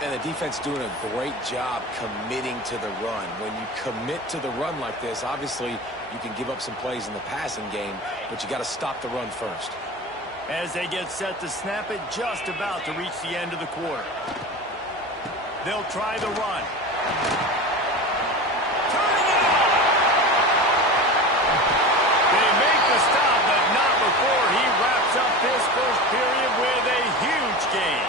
And the defense doing a great job committing to the run. When you commit to the run like this, obviously you can give up some plays in the passing game, but you got to stop the run first. As they get set to snap it, just about to reach the end of the quarter. They'll try the run. Turning it on! They make the stop, but not before he wraps up this first period with a huge gain.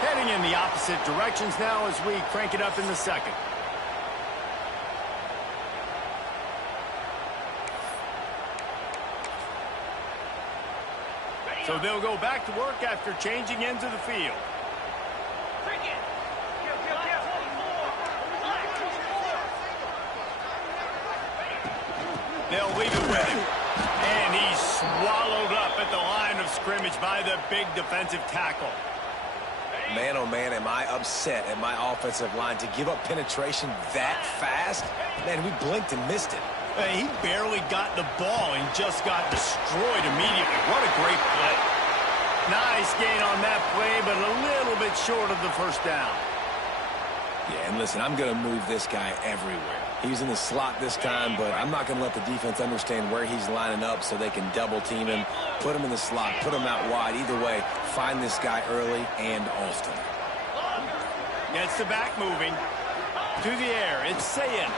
Heading in the opposite directions now as we crank it up in the second. So they'll go back to work after changing into the field. They'll leave it with him. And he's swallowed up at the line of scrimmage by the big defensive tackle. Man, oh man, am I upset at my offensive line to give up penetration that fast? Man, we blinked and missed it. He barely got the ball and just got destroyed immediately. What a great play. Nice gain on that play, but a little bit short of the first down. Yeah, and listen, I'm going to move this guy everywhere. He's in the slot this time, but I'm not going to let the defense understand where he's lining up so they can double team him, put him in the slot, put him out wide. Either way, find this guy early and often. Gets the back moving. To the air, it's Sayin.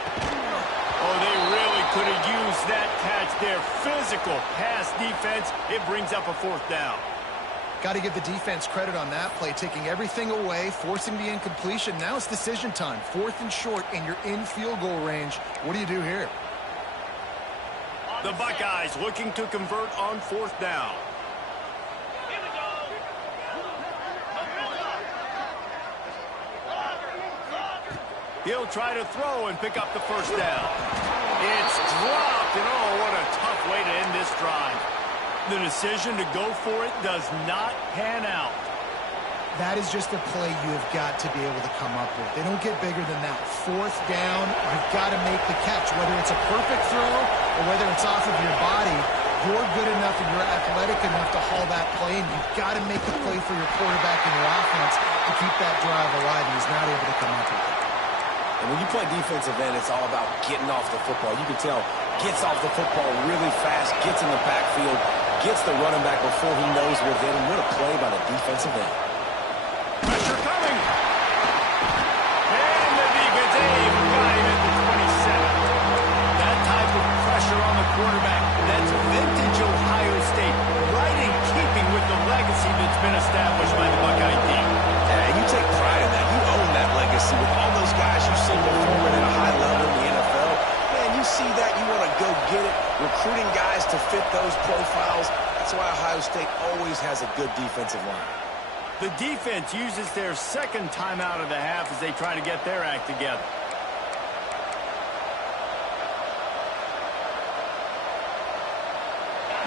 Oh, they really could have used that catch there. Physical pass defense. It brings up a fourth down. Got to give the defense credit on that play, taking everything away, forcing the incompletion. Now it's decision time. 4th and short, and you're in field goal range. What do you do here? The Buckeyes looking to convert on 4th down. He'll try to throw and pick up the first down. It's dropped, and oh, what a tough way to end this drive. The decision to go for it does not pan out. That is just a play you have got to be able to come up with. They don't get bigger than that. 4th down, you've got to make the catch. Whether it's a perfect throw or whether it's off of your body, you're good enough and you're athletic enough to haul that play, and you've got to make the play for your quarterback and your offense to keep that drive alive, and he's not able to come up with it. And when you play defensive end, it's all about getting off the football. You can tell, gets off the football really fast, gets in the backfield, gets the running back before he knows we're hit him. What a play by the defensive end. Pressure coming. And the defense got him at the 27. That type of pressure on the quarterback, that's vintage Ohio State, right in keeping with the legacy that's been established by the Buckeye team. Yeah, State always has a good defensive line. The defense uses their second timeout of the half as they try to get their act together.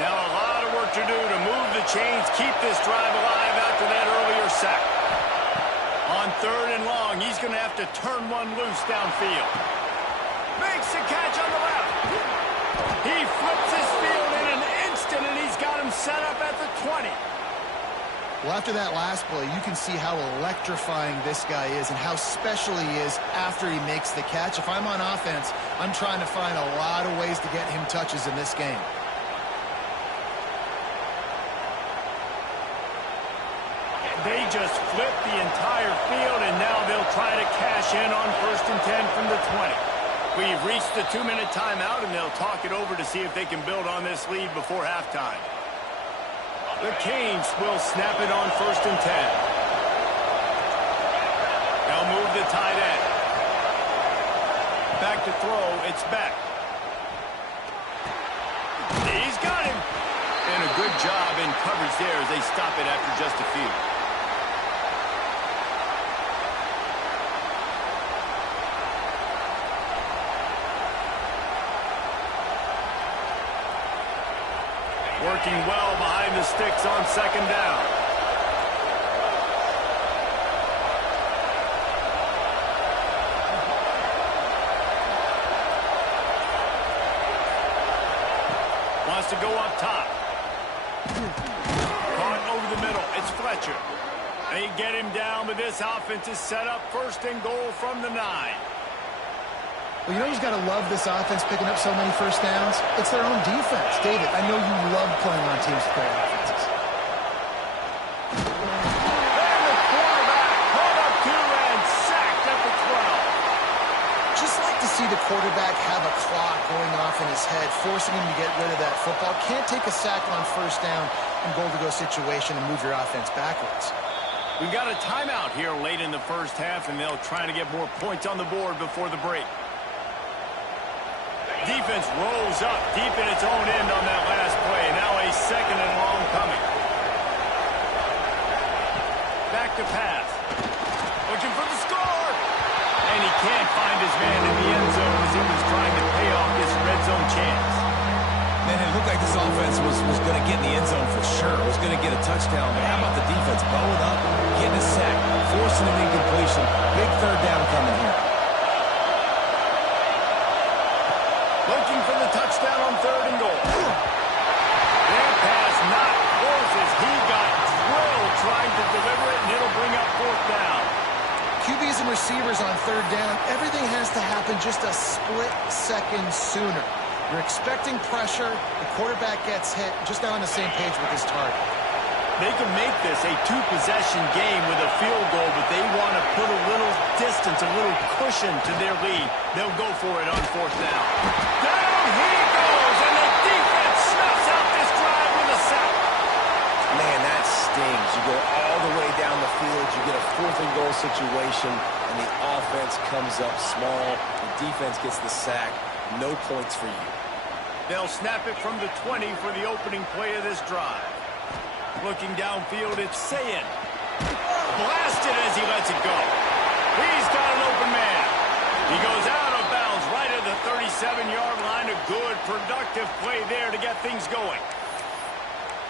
Now a lot of work to do to move the chains, keep this drive alive after that earlier sack. On 3rd and long, he's going to have to turn one loose downfield. Makes the catch on the left. He flips his field in an instant, and he's got him set up at the 20. Well, after that last play, you can see how electrifying this guy is and how special he is after he makes the catch. If I'm on offense, I'm trying to find a lot of ways to get him touches in this game. They just flipped the entire field, and now they'll try to cash in on 1st and 10 from the 20. We've reached the 2-minute timeout, and they'll talk it over to see if they can build on this lead before halftime. The Canes will snap it on 1st and 10. They'll move the tight end. Back to throw, it's Beck. He's got him. And a good job in coverage there as they stop it after just a few. Working well behind the sticks on 2nd down. Wants to go up top. Caught over the middle. It's Fletcher. They get him down, but this offense is set up 1st and goal from the 9. Well, you know who's got to love this offense picking up so many first downs? It's their own defense. David, I know you love playing on teams with great offenses. And the quarterback pulled up 2 and sacked at the 12. Just like to see the quarterback have a clock going off in his head, forcing him to get rid of that football. Can't take a sack on 1st down in goal-to-go situation and move your offense backwards. We've got a timeout here late in the 1st half, and they'll try to get more points on the board before the break. Defense rolls up deep in its own end on that last play. Now a 2nd and long coming. Back to pass. Looking for the score. And he can't find his man in the end zone as he was trying to pay off this red zone chance. Man, it looked like this offense was going to get in the end zone for sure. It was going to get a touchdown. But how about the defense bowing up, getting a sack, forcing an incompletion. Big 3rd down coming here. Looking for the touchdown on 3rd and goal. That pass not close as he got drilled trying to deliver it, and it'll bring up 4th down. QBs and receivers on 3rd down, everything has to happen just a split second sooner. You're expecting pressure, the quarterback gets hit, just not on the same page with his target. They can make this a 2-possession game with a field goal, but they want to put a little distance, a little cushion to their lead. They'll go for it on 4th down. Down he goes, and the defense snuffs out this drive with a sack. Man, that stings. You go all the way down the field, you get a 4th and goal situation, and the offense comes up small. The defense gets the sack. No points for you. They'll snap it from the 20 for the opening play of this drive. Looking downfield, it's Sayin. Blasted as he lets it go. He's got an open man. He goes out of bounds right at the 37-yard line. A good, productive play there to get things going.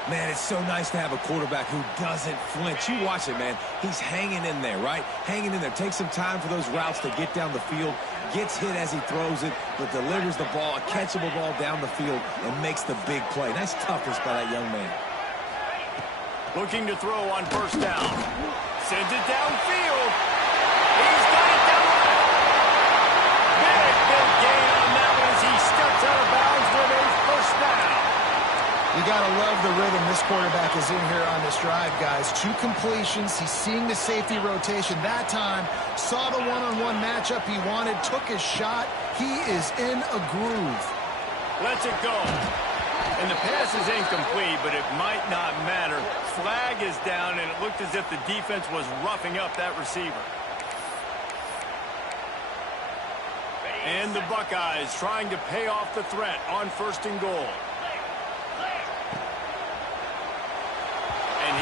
Man, it's so nice to have a quarterback who doesn't flinch. You watch it, man. He's hanging in there, right? Hanging in there. Takes some time for those routes to get down the field. Gets hit as he throws it, but delivers the ball, a catchable ball down the field, and makes the big play. Nice toughness by that young man. Looking to throw on 1st down. Sends it downfield. He's got it down the big gain on that one as he steps out of bounds with a 1st down. You got to love the rhythm this quarterback is in here on this drive, guys. 2 completions. He's seeing the safety rotation. That time, saw the one-on-one matchup he wanted, took his shot. He is in a groove. Lets it go. And the pass is incomplete, but it might not matter. Flag is down, and it looked as if the defense was roughing up that receiver. And the Buckeyes trying to pay off the threat on 1st and goal.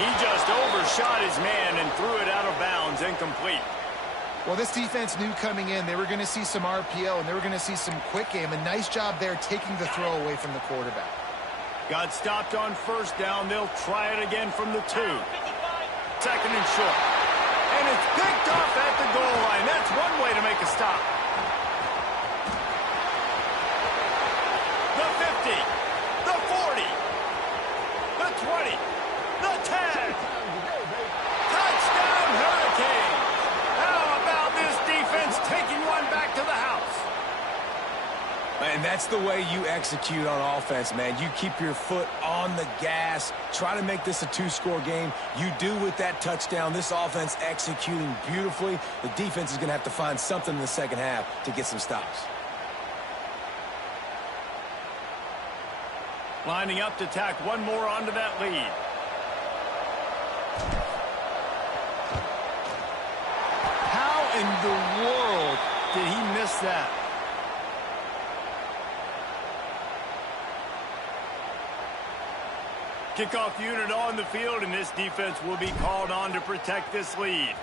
He just overshot his man and threw it out of bounds, incomplete. Well, this defense knew coming in they were going to see some RPO and they were going to see some quick game. A nice job there taking the throw away from the quarterback. Got stopped on first down. They'll try it again from the 2. Second and short. And it's picked off at the goal line. That's one way to make a stop. The 50. The 40. The 20. The 10. Touchdown, Hurricanes. How about this defense taking one back to the house? And that's the way you execute on offense, man. You keep your foot on the gas. Try to make this a 2-score game. You do with that touchdown. This offense executing beautifully. The defense is going to have to find something in the second half to get some stops. Lining up to tack one more onto that lead. How in the world did he miss that? Kickoff unit on the field, and this defense will be called on to protect this lead.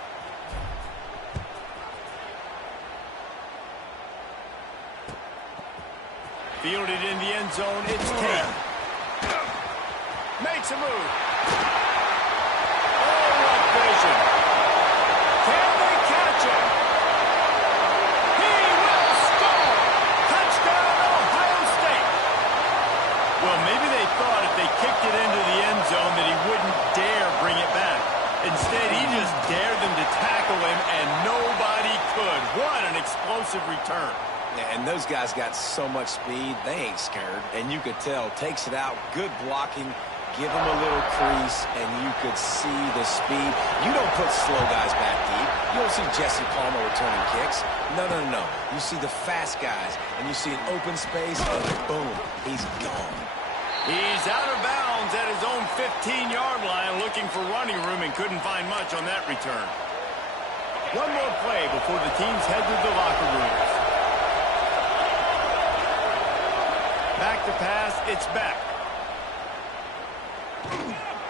Fielded in the end zone, it's Kane. Makes a move. Oh, what vision. Can they catch him? He will score. Touchdown, Ohio State. Well, maybe they thought if they kicked it into the end zone that he wouldn't dare bring it back. Instead, he just dared them to tackle him, and nobody could. What an explosive return. Yeah, and those guys got so much speed, they ain't scared. And you could tell, takes it out, good blocking, give him a little crease, and you could see the speed. You don't put slow guys back deep. You don't see Jesse Palmer returning kicks. No, no, no. You see the fast guys, and you see an open space, and boom, he's gone. He's out of bounds at his own 15-yard line, looking for running room, and couldn't find much on that return. One more play before the teams head to the locker rooms. Back to pass, it's back.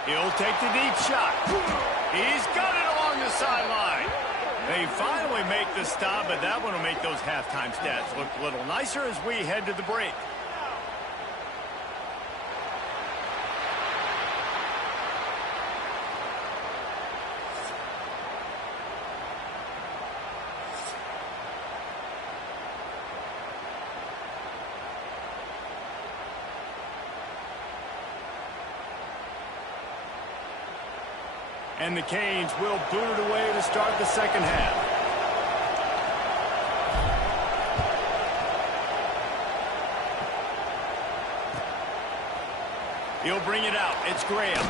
He'll take the deep shot. He's got it along the sideline. They finally make the stop, but that one will make those halftime stats look a little nicer as we head to the break. And the Canes will boot it away to start the second half. He'll bring it out. It's Graham.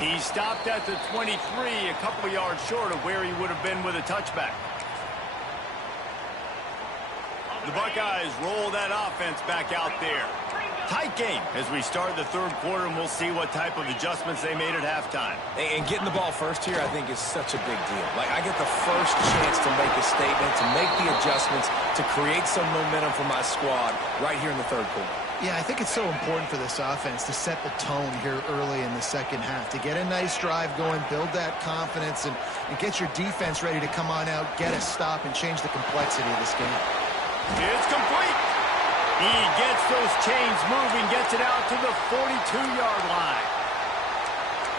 He stopped at the 23, a couple of yards short of where he would have been with a touchback. The Buckeyes roll that offense back out there. Tight game as we start the third quarter, and we'll see what type of adjustments they made at halftime. And getting the ball first here, I think, is such a big deal. Like, I get the first chance to make a statement, to make the adjustments, to create some momentum for my squad right here in the third quarter. Yeah, I think it's so important for this offense to set the tone here early in the second half, to get a nice drive going, build that confidence, and get your defense ready to come on out, get a stop, and change the complexity of this game. It's complete. He gets those chains moving, gets it out to the 42-yard line.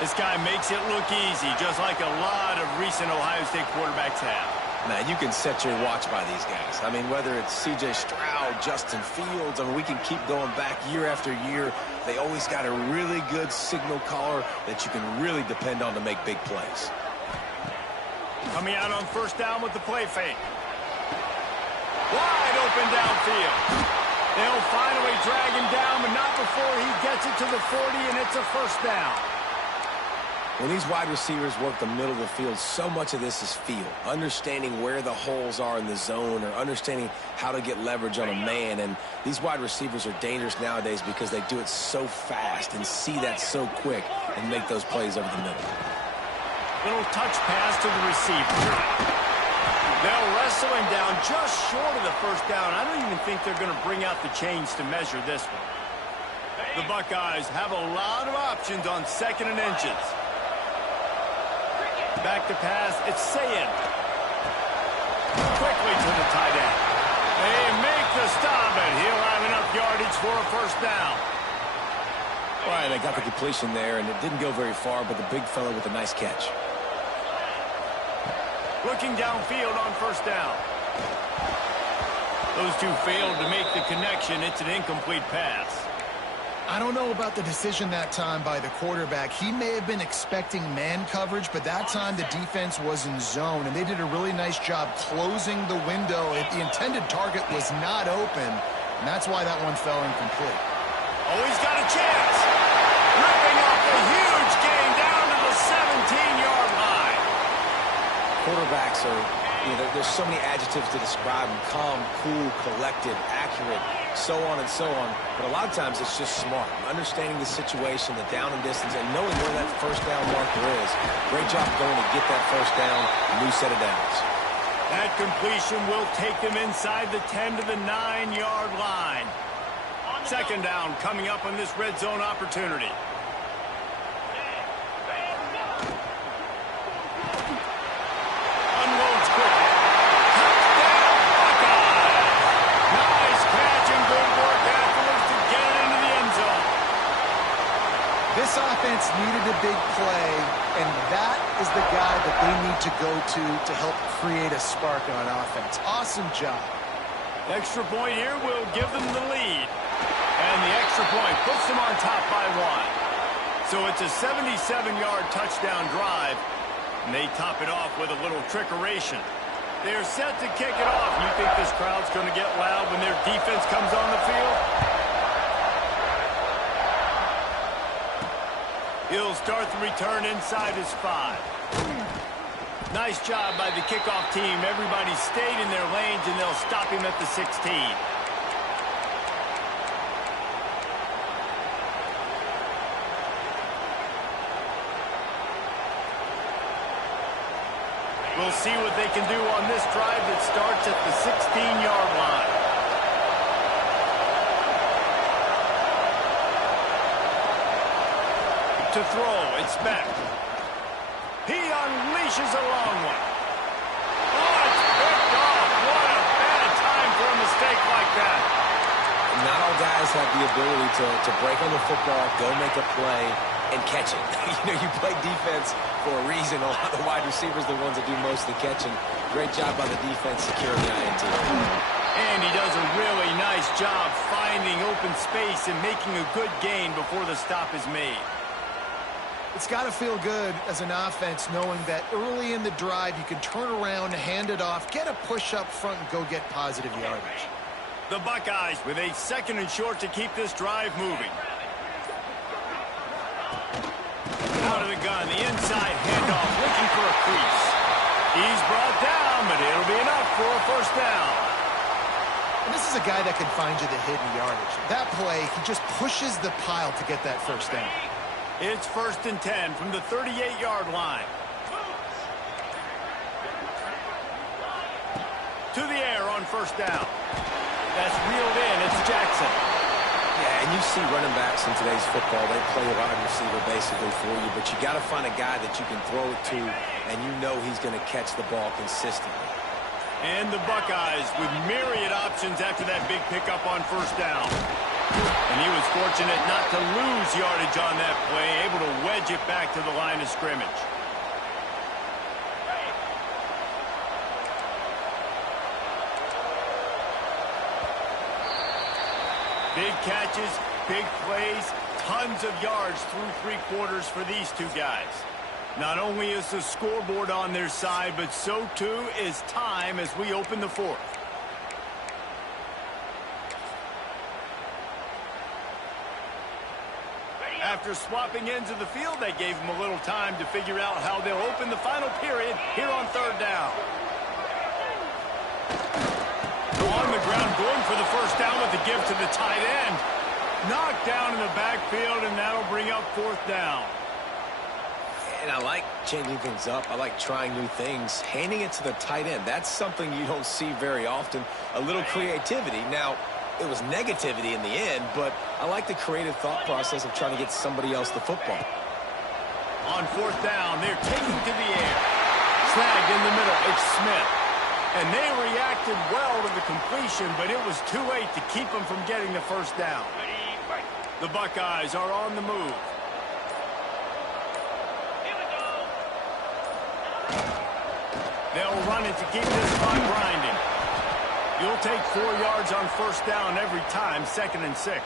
This guy makes it look easy, just like a lot of recent Ohio State quarterbacks have. Man, you can set your watch by these guys. I mean, whether it's C.J. Stroud, Justin Fields, I mean, we can keep going back year after year. They always got a really good signal caller that you can really depend on to make big plays. Coming out on first down with the play fake. Wide open downfield. They'll finally drag him down, but not before he gets it to the 40, and it's a first down. When these wide receivers work the middle of the field, so much of this is feel. Understanding where the holes are in the zone, or understanding how to get leverage on a man. And these wide receivers are dangerous nowadays because they do it so fast and see that so quick and make those plays over the middle. Little touch pass to the receiver. They'll wrestle him down just short of the first down. I don't even think they're going to bring out the chains to measure this one. The Buckeyes have a lot of options on 2nd and inches. Back to pass, it's Sayin. Quickly to the tight end. They make the stop, and he'll have enough yardage for a first down. All right, they got the completion there, and it didn't go very far, but the big fella with a nice catch. Looking downfield on first down. Those two failed to make the connection. It's an incomplete pass. I don't know about the decision that time by the quarterback. He may have been expecting man coverage, but that time the defense was in zone, and they did a really nice job closing the window. The intended target was not open, and that's why that one fell incomplete. Oh, he's got a chance. Ripping off a huge gain down to the 17-yard line. Quarterbacks are, there's so many adjectives to describe them. Calm, cool, collected, accurate, so on and so on. But a lot of times it's just smart. Understanding the situation, the down and distance, and knowing where that first down marker is. Great job going to get that first down, new set of downs. That completion will take them inside the 10 to the 9-yard line. 2nd down coming up on this red zone opportunity. Unloads quickly. Touchdown, Buckeyes! Nice catch and good work afterwards to get it into the end zone. This offense needed a big play, and that is the guy that they need to go to help create a spark on offense. Awesome job. Extra point here will give them the lead. And the extra point puts them on top by 1. So it's a 77-yard touchdown drive, and they top it off with a little trickeration. They're set to kick it off. You think this crowd's going to get loud when their defense comes on the field? He'll start the return inside his 5. Nice job by the kickoff team. Everybody stayed in their lanes, and they'll stop him at the 16. We'll see what they can do on this drive that starts at the 16-yard line. To throw, it's Beck. He unleashes a long one. Oh, it's picked off. What a bad time for a mistake like that. Not all guys have the ability to break on the football, go make a play, and catch it. You play defense for a reason. A lot of the wide receivers are the ones that do most of the catching. Great job by the defense securing the INT. And he does a really nice job finding open space and making a good gain before the stop is made. It's got to feel good as an offense knowing that early in the drive you can turn around, hand it off, get a push up front, and go get positive yardage. The Buckeyes with a 2nd and short to keep this drive moving. Out of the gun, the inside handoff, looking for a crease. He's brought down, but it'll be enough for a first down. And this is a guy that can find you the hidden yardage. That play, he just pushes the pile to get that first down. It's 1st and 10 from the 38-yard line. To the air on first down. That's reeled in. It's Jackson. Yeah, and you see running backs in today's football, they play a wide receiver basically for you, but you got to find a guy that you can throw it to, and you know he's going to catch the ball consistently. And the Buckeyes with myriad options after that big pickup on first down. And he was fortunate not to lose yardage on that play, able to wedge it back to the line of scrimmage. Big catches, big plays, tons of yards through 3 quarters for these two guys. Not only is the scoreboard on their side, but so too is time as we open the 4th. After swapping ends of the field, they gave them a little time to figure out how they'll open the final period here on 3rd down. On the ground, going for the first down with the give to the tight end. Knocked down in the backfield, and that'll bring up 4th down. And I like changing things up. I like trying new things. Handing it to the tight end, that's something you don't see very often. A little creativity. Now, it was negativity in the end, but I like the creative thought process of trying to get somebody else the football. On fourth down, they're taking to the air. Snagged in the middle, it's Smith. And they reacted well to the completion, but it was too late to keep them from getting the first down. The Buckeyes are on the move. Here we go. They'll run it to keep this clock grinding. You'll take 4 yards on first down every time, 2nd and 6.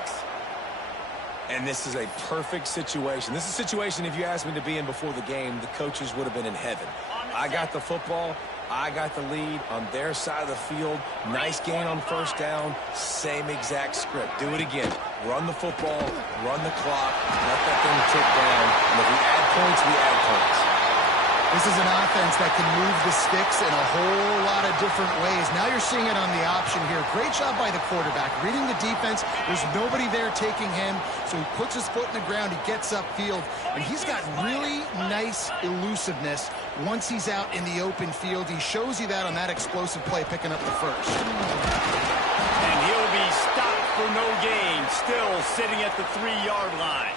And this is a perfect situation. This is a situation, if you asked me to be in before the game, the coaches would have been in heaven. I got the football. I got the lead on their side of the field. Nice gain on first down. Same exact script. Do it again. Run the football. Run the clock. Let that thing tick down. And if we add points, we add points. This is an offense that can move the sticks in a whole lot of different ways. Now you're seeing it on the option here. Great job by the quarterback. Reading the defense. There's nobody there taking him. So he puts his foot in the ground. He gets upfield. And he's got really nice elusiveness once he's out in the open field. He shows you that on that explosive play, picking up the first. And he'll be stopped for no gain, still sitting at the 3-yard line.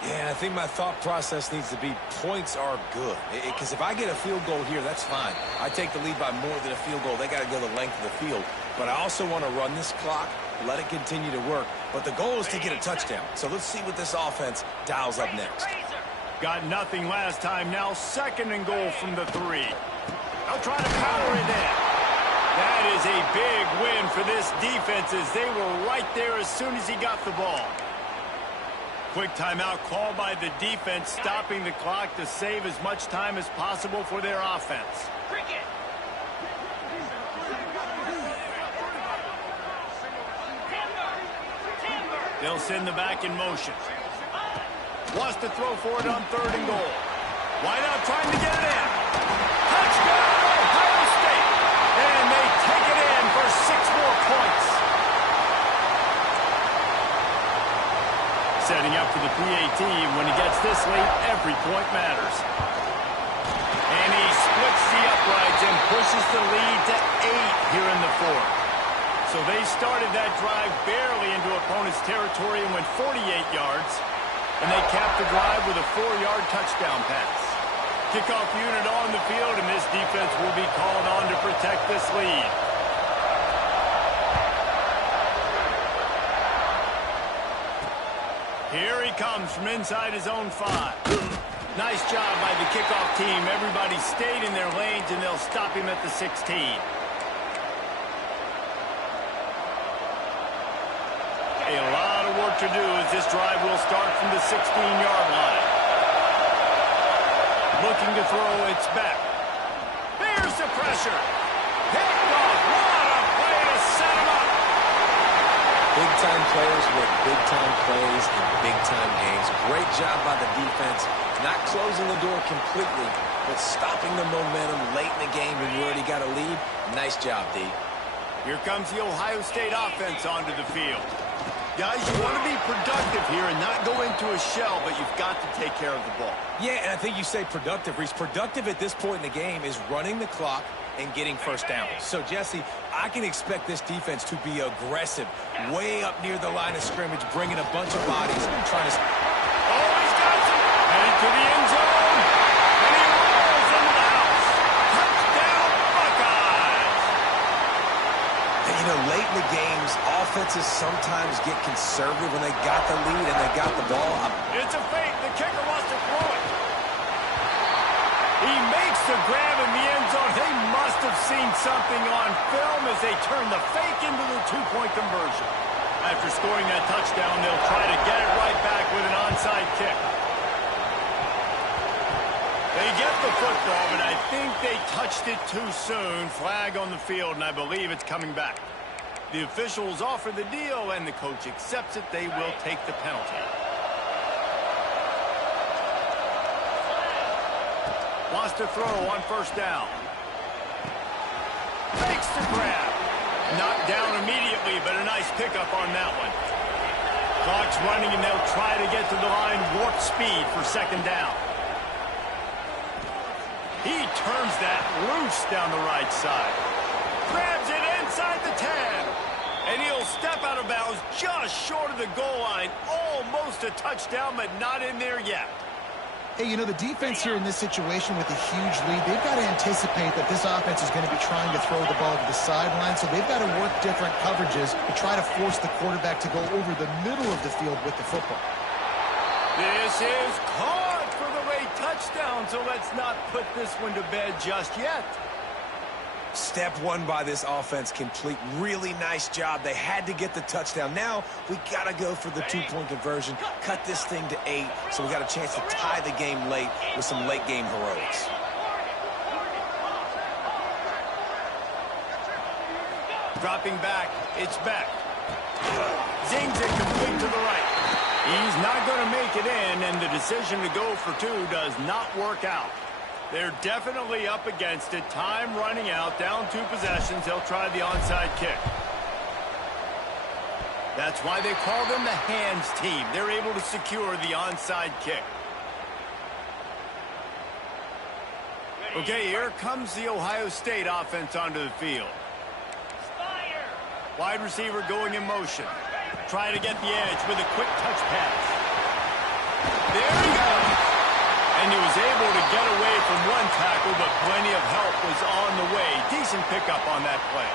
Yeah, I think my thought process needs to be points are good. Because if I get a field goal here, that's fine. I take the lead by more than a field goal. They got to go the length of the field. But I also want to run this clock, let it continue to work. But the goal is to get a touchdown. So let's see what this offense dials up next. Got nothing last time. Now 2nd and goal from the 3. They'll try to power it in. That is a big win for this defense as they were right there as soon as he got the ball. Quick timeout called by the defense, stopping the clock to save as much time as possible for their offense. Cricket. They'll send the back in motion. Wants to throw for it on 3rd and goal. Wide out trying to get it in. Touchdown, Ohio State. And they take it in for 6 more points. Setting up for the PAT. When he gets this late, every point matters. And he splits the uprights and pushes the lead to 8 here in the 4th. So they started that drive barely into opponent's territory and went 48 yards. And they capped the drive with a 4-yard touchdown pass. Kickoff unit on the field, and this defense will be called on to protect this lead. Here he comes from inside his own 5. Nice job by the kickoff team. Everybody stayed in their lanes, and they'll stop him at the 16. A lot of work to do as this drive will start from the 16-yard line. Looking to throw, it's back. There's the pressure. Picked off. What a play to set him up. Big-time players make big-time plays in big-time games. Great job by the defense. Not closing the door completely, but stopping the momentum late in the game when you already got a lead. Nice job, D. Here comes the Ohio State offense onto the field. Guys, you want to be productive here and not go into a shell, but you've got to take care of the ball. Yeah, and I think you say productive, Reese. Productive at this point in the game is running the clock and getting first down. So, Jesse, I can expect this defense to be aggressive, way up near the line of scrimmage, bringing a bunch of bodies and trying to... Oh, he's got it! Headed to the end zone, and he rolls into the house. Touchdown, Buckeyes! And, you know, late in the games, offenses sometimes get conservative when they got the lead and they got the ball. It's a fake. The kicker wants to throw it. He makes the grab in the end zone. They must have seen something on film as they turn the fake into the 2-point conversion. After scoring that touchdown, they'll try to get it right back with an onside kick. They get the football, but I think they touched it too soon. Flag on the field, and I believe it's coming back. The officials offer the deal, and the coach accepts it. They will take the penalty. Wants to throw on first down. Fakes the grab. Knocked down immediately, but a nice pickup on that one. Clock's running, and they'll try to get to the line warp speed for 2nd down. He turns that loose down the right side. Grabs it inside the 10. And he'll step out of bounds just short of the goal line. Almost a touchdown, but not in there yet. Hey, you know, the defense here in this situation with a huge lead, they've got to anticipate that this offense is going to be trying to throw the ball to the sideline, so they've got to work different coverages to try to force the quarterback to go over the middle of the field with the football. This is caught for the late touchdown, so let's not put this one to bed just yet. Step one by this offense complete. Really nice job. They had to get the touchdown. Now we got to go for the two-point conversion, cut this thing to 8, so we got a chance to tie the game late with some late-game heroics. Dropping back, it's Beck. Zings it complete to the right. He's not going to make it in, and the decision to go for 2 does not work out. They're definitely up against it. Time running out, down 2 possessions. They'll try the onside kick. That's why they call them the hands team. They're able to secure the onside kick. Okay, here comes the Ohio State offense onto the field. Wide receiver going in motion. Trying to get the edge with a quick touch pass. There he goes. And he was able to get away from one tackle, but plenty of help was on the way. Decent pickup on that play.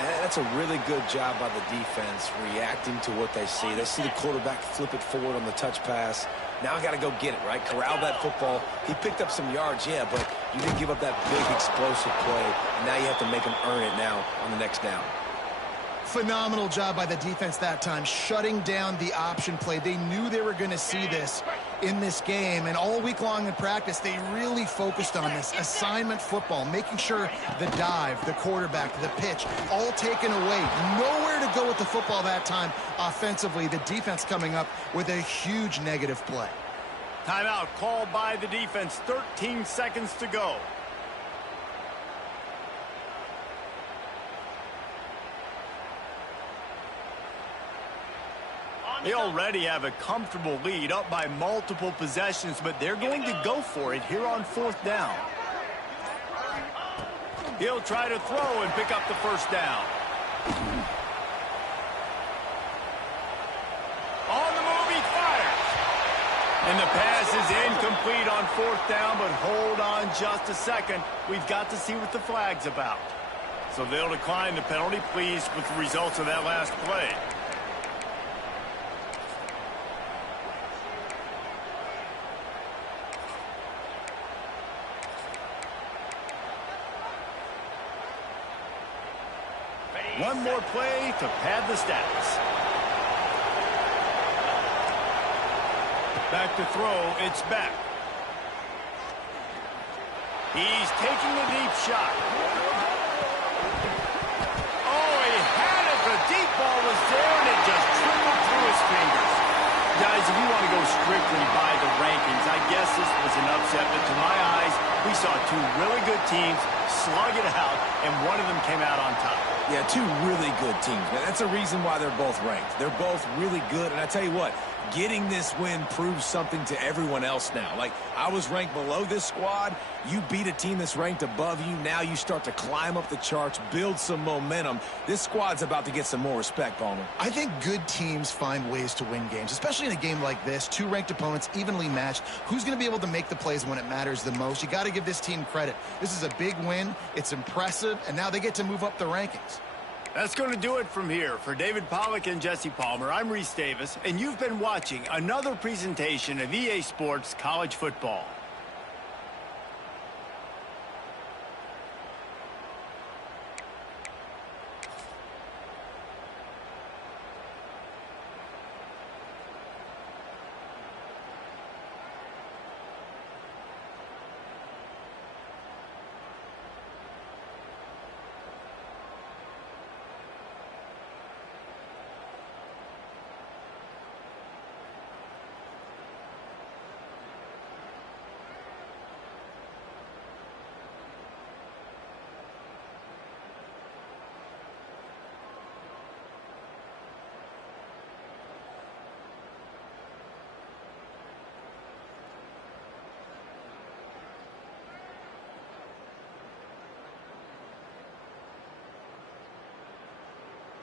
And that's a really good job by the defense, reacting to what they see. They see the quarterback flip it forward on the touch pass. Now I got to go get it, right? Corral that football. He picked up some yards, yeah, but you didn't give up that big explosive play. And now you have to make him earn it now on the next down. Phenomenal job by the defense that time, shutting down the option play. They knew they were going to see this in this game, and all week long in practice, they really focused on this assignment football, making sure the dive, the quarterback, the pitch, all taken away. Nowhere to go with the football that time offensively. The defense coming up with a huge negative play. Timeout called by the defense. 13 seconds to go. They already have a comfortable lead, up by multiple possessions, but they're going to go for it here on 4th down. He'll try to throw and pick up the first down. On the move, he fires. And the pass is incomplete on 4th down, but hold on just a second. We've got to see what the flag's about. So they'll decline the penalty, pleased with the results of that last play. One more play to pad the stats. Back to throw, it's Beck. He's taking a deep shot. Oh, he had it. The deep ball was there, and it just trickled through his fingers. Guys, if you want to go strictly by the rankings, I guess this was an upset, but to my eyes, we saw 2 really good teams slug it out, and one of them came out on top. Yeah, 2 really good teams, man. That's a reason why they're both ranked. They're both really good, and I tell you what, getting this win proves something to everyone else now. Like, I was ranked below this squad. You beat a team that's ranked above you. Now you start to climb up the charts, build some momentum. This squad's about to get some more respect, Palmer. I think good teams find ways to win games, especially in a game like this. 2 ranked opponents, evenly matched. Who's going to be able to make the plays when it matters the most? You got to give this team credit. This is a big win. It's impressive, and now they get to move up the rankings. That's going to do it from here. For David Pollack and Jesse Palmer, I'm Reese Davis, and you've been watching another presentation of EA Sports College Football.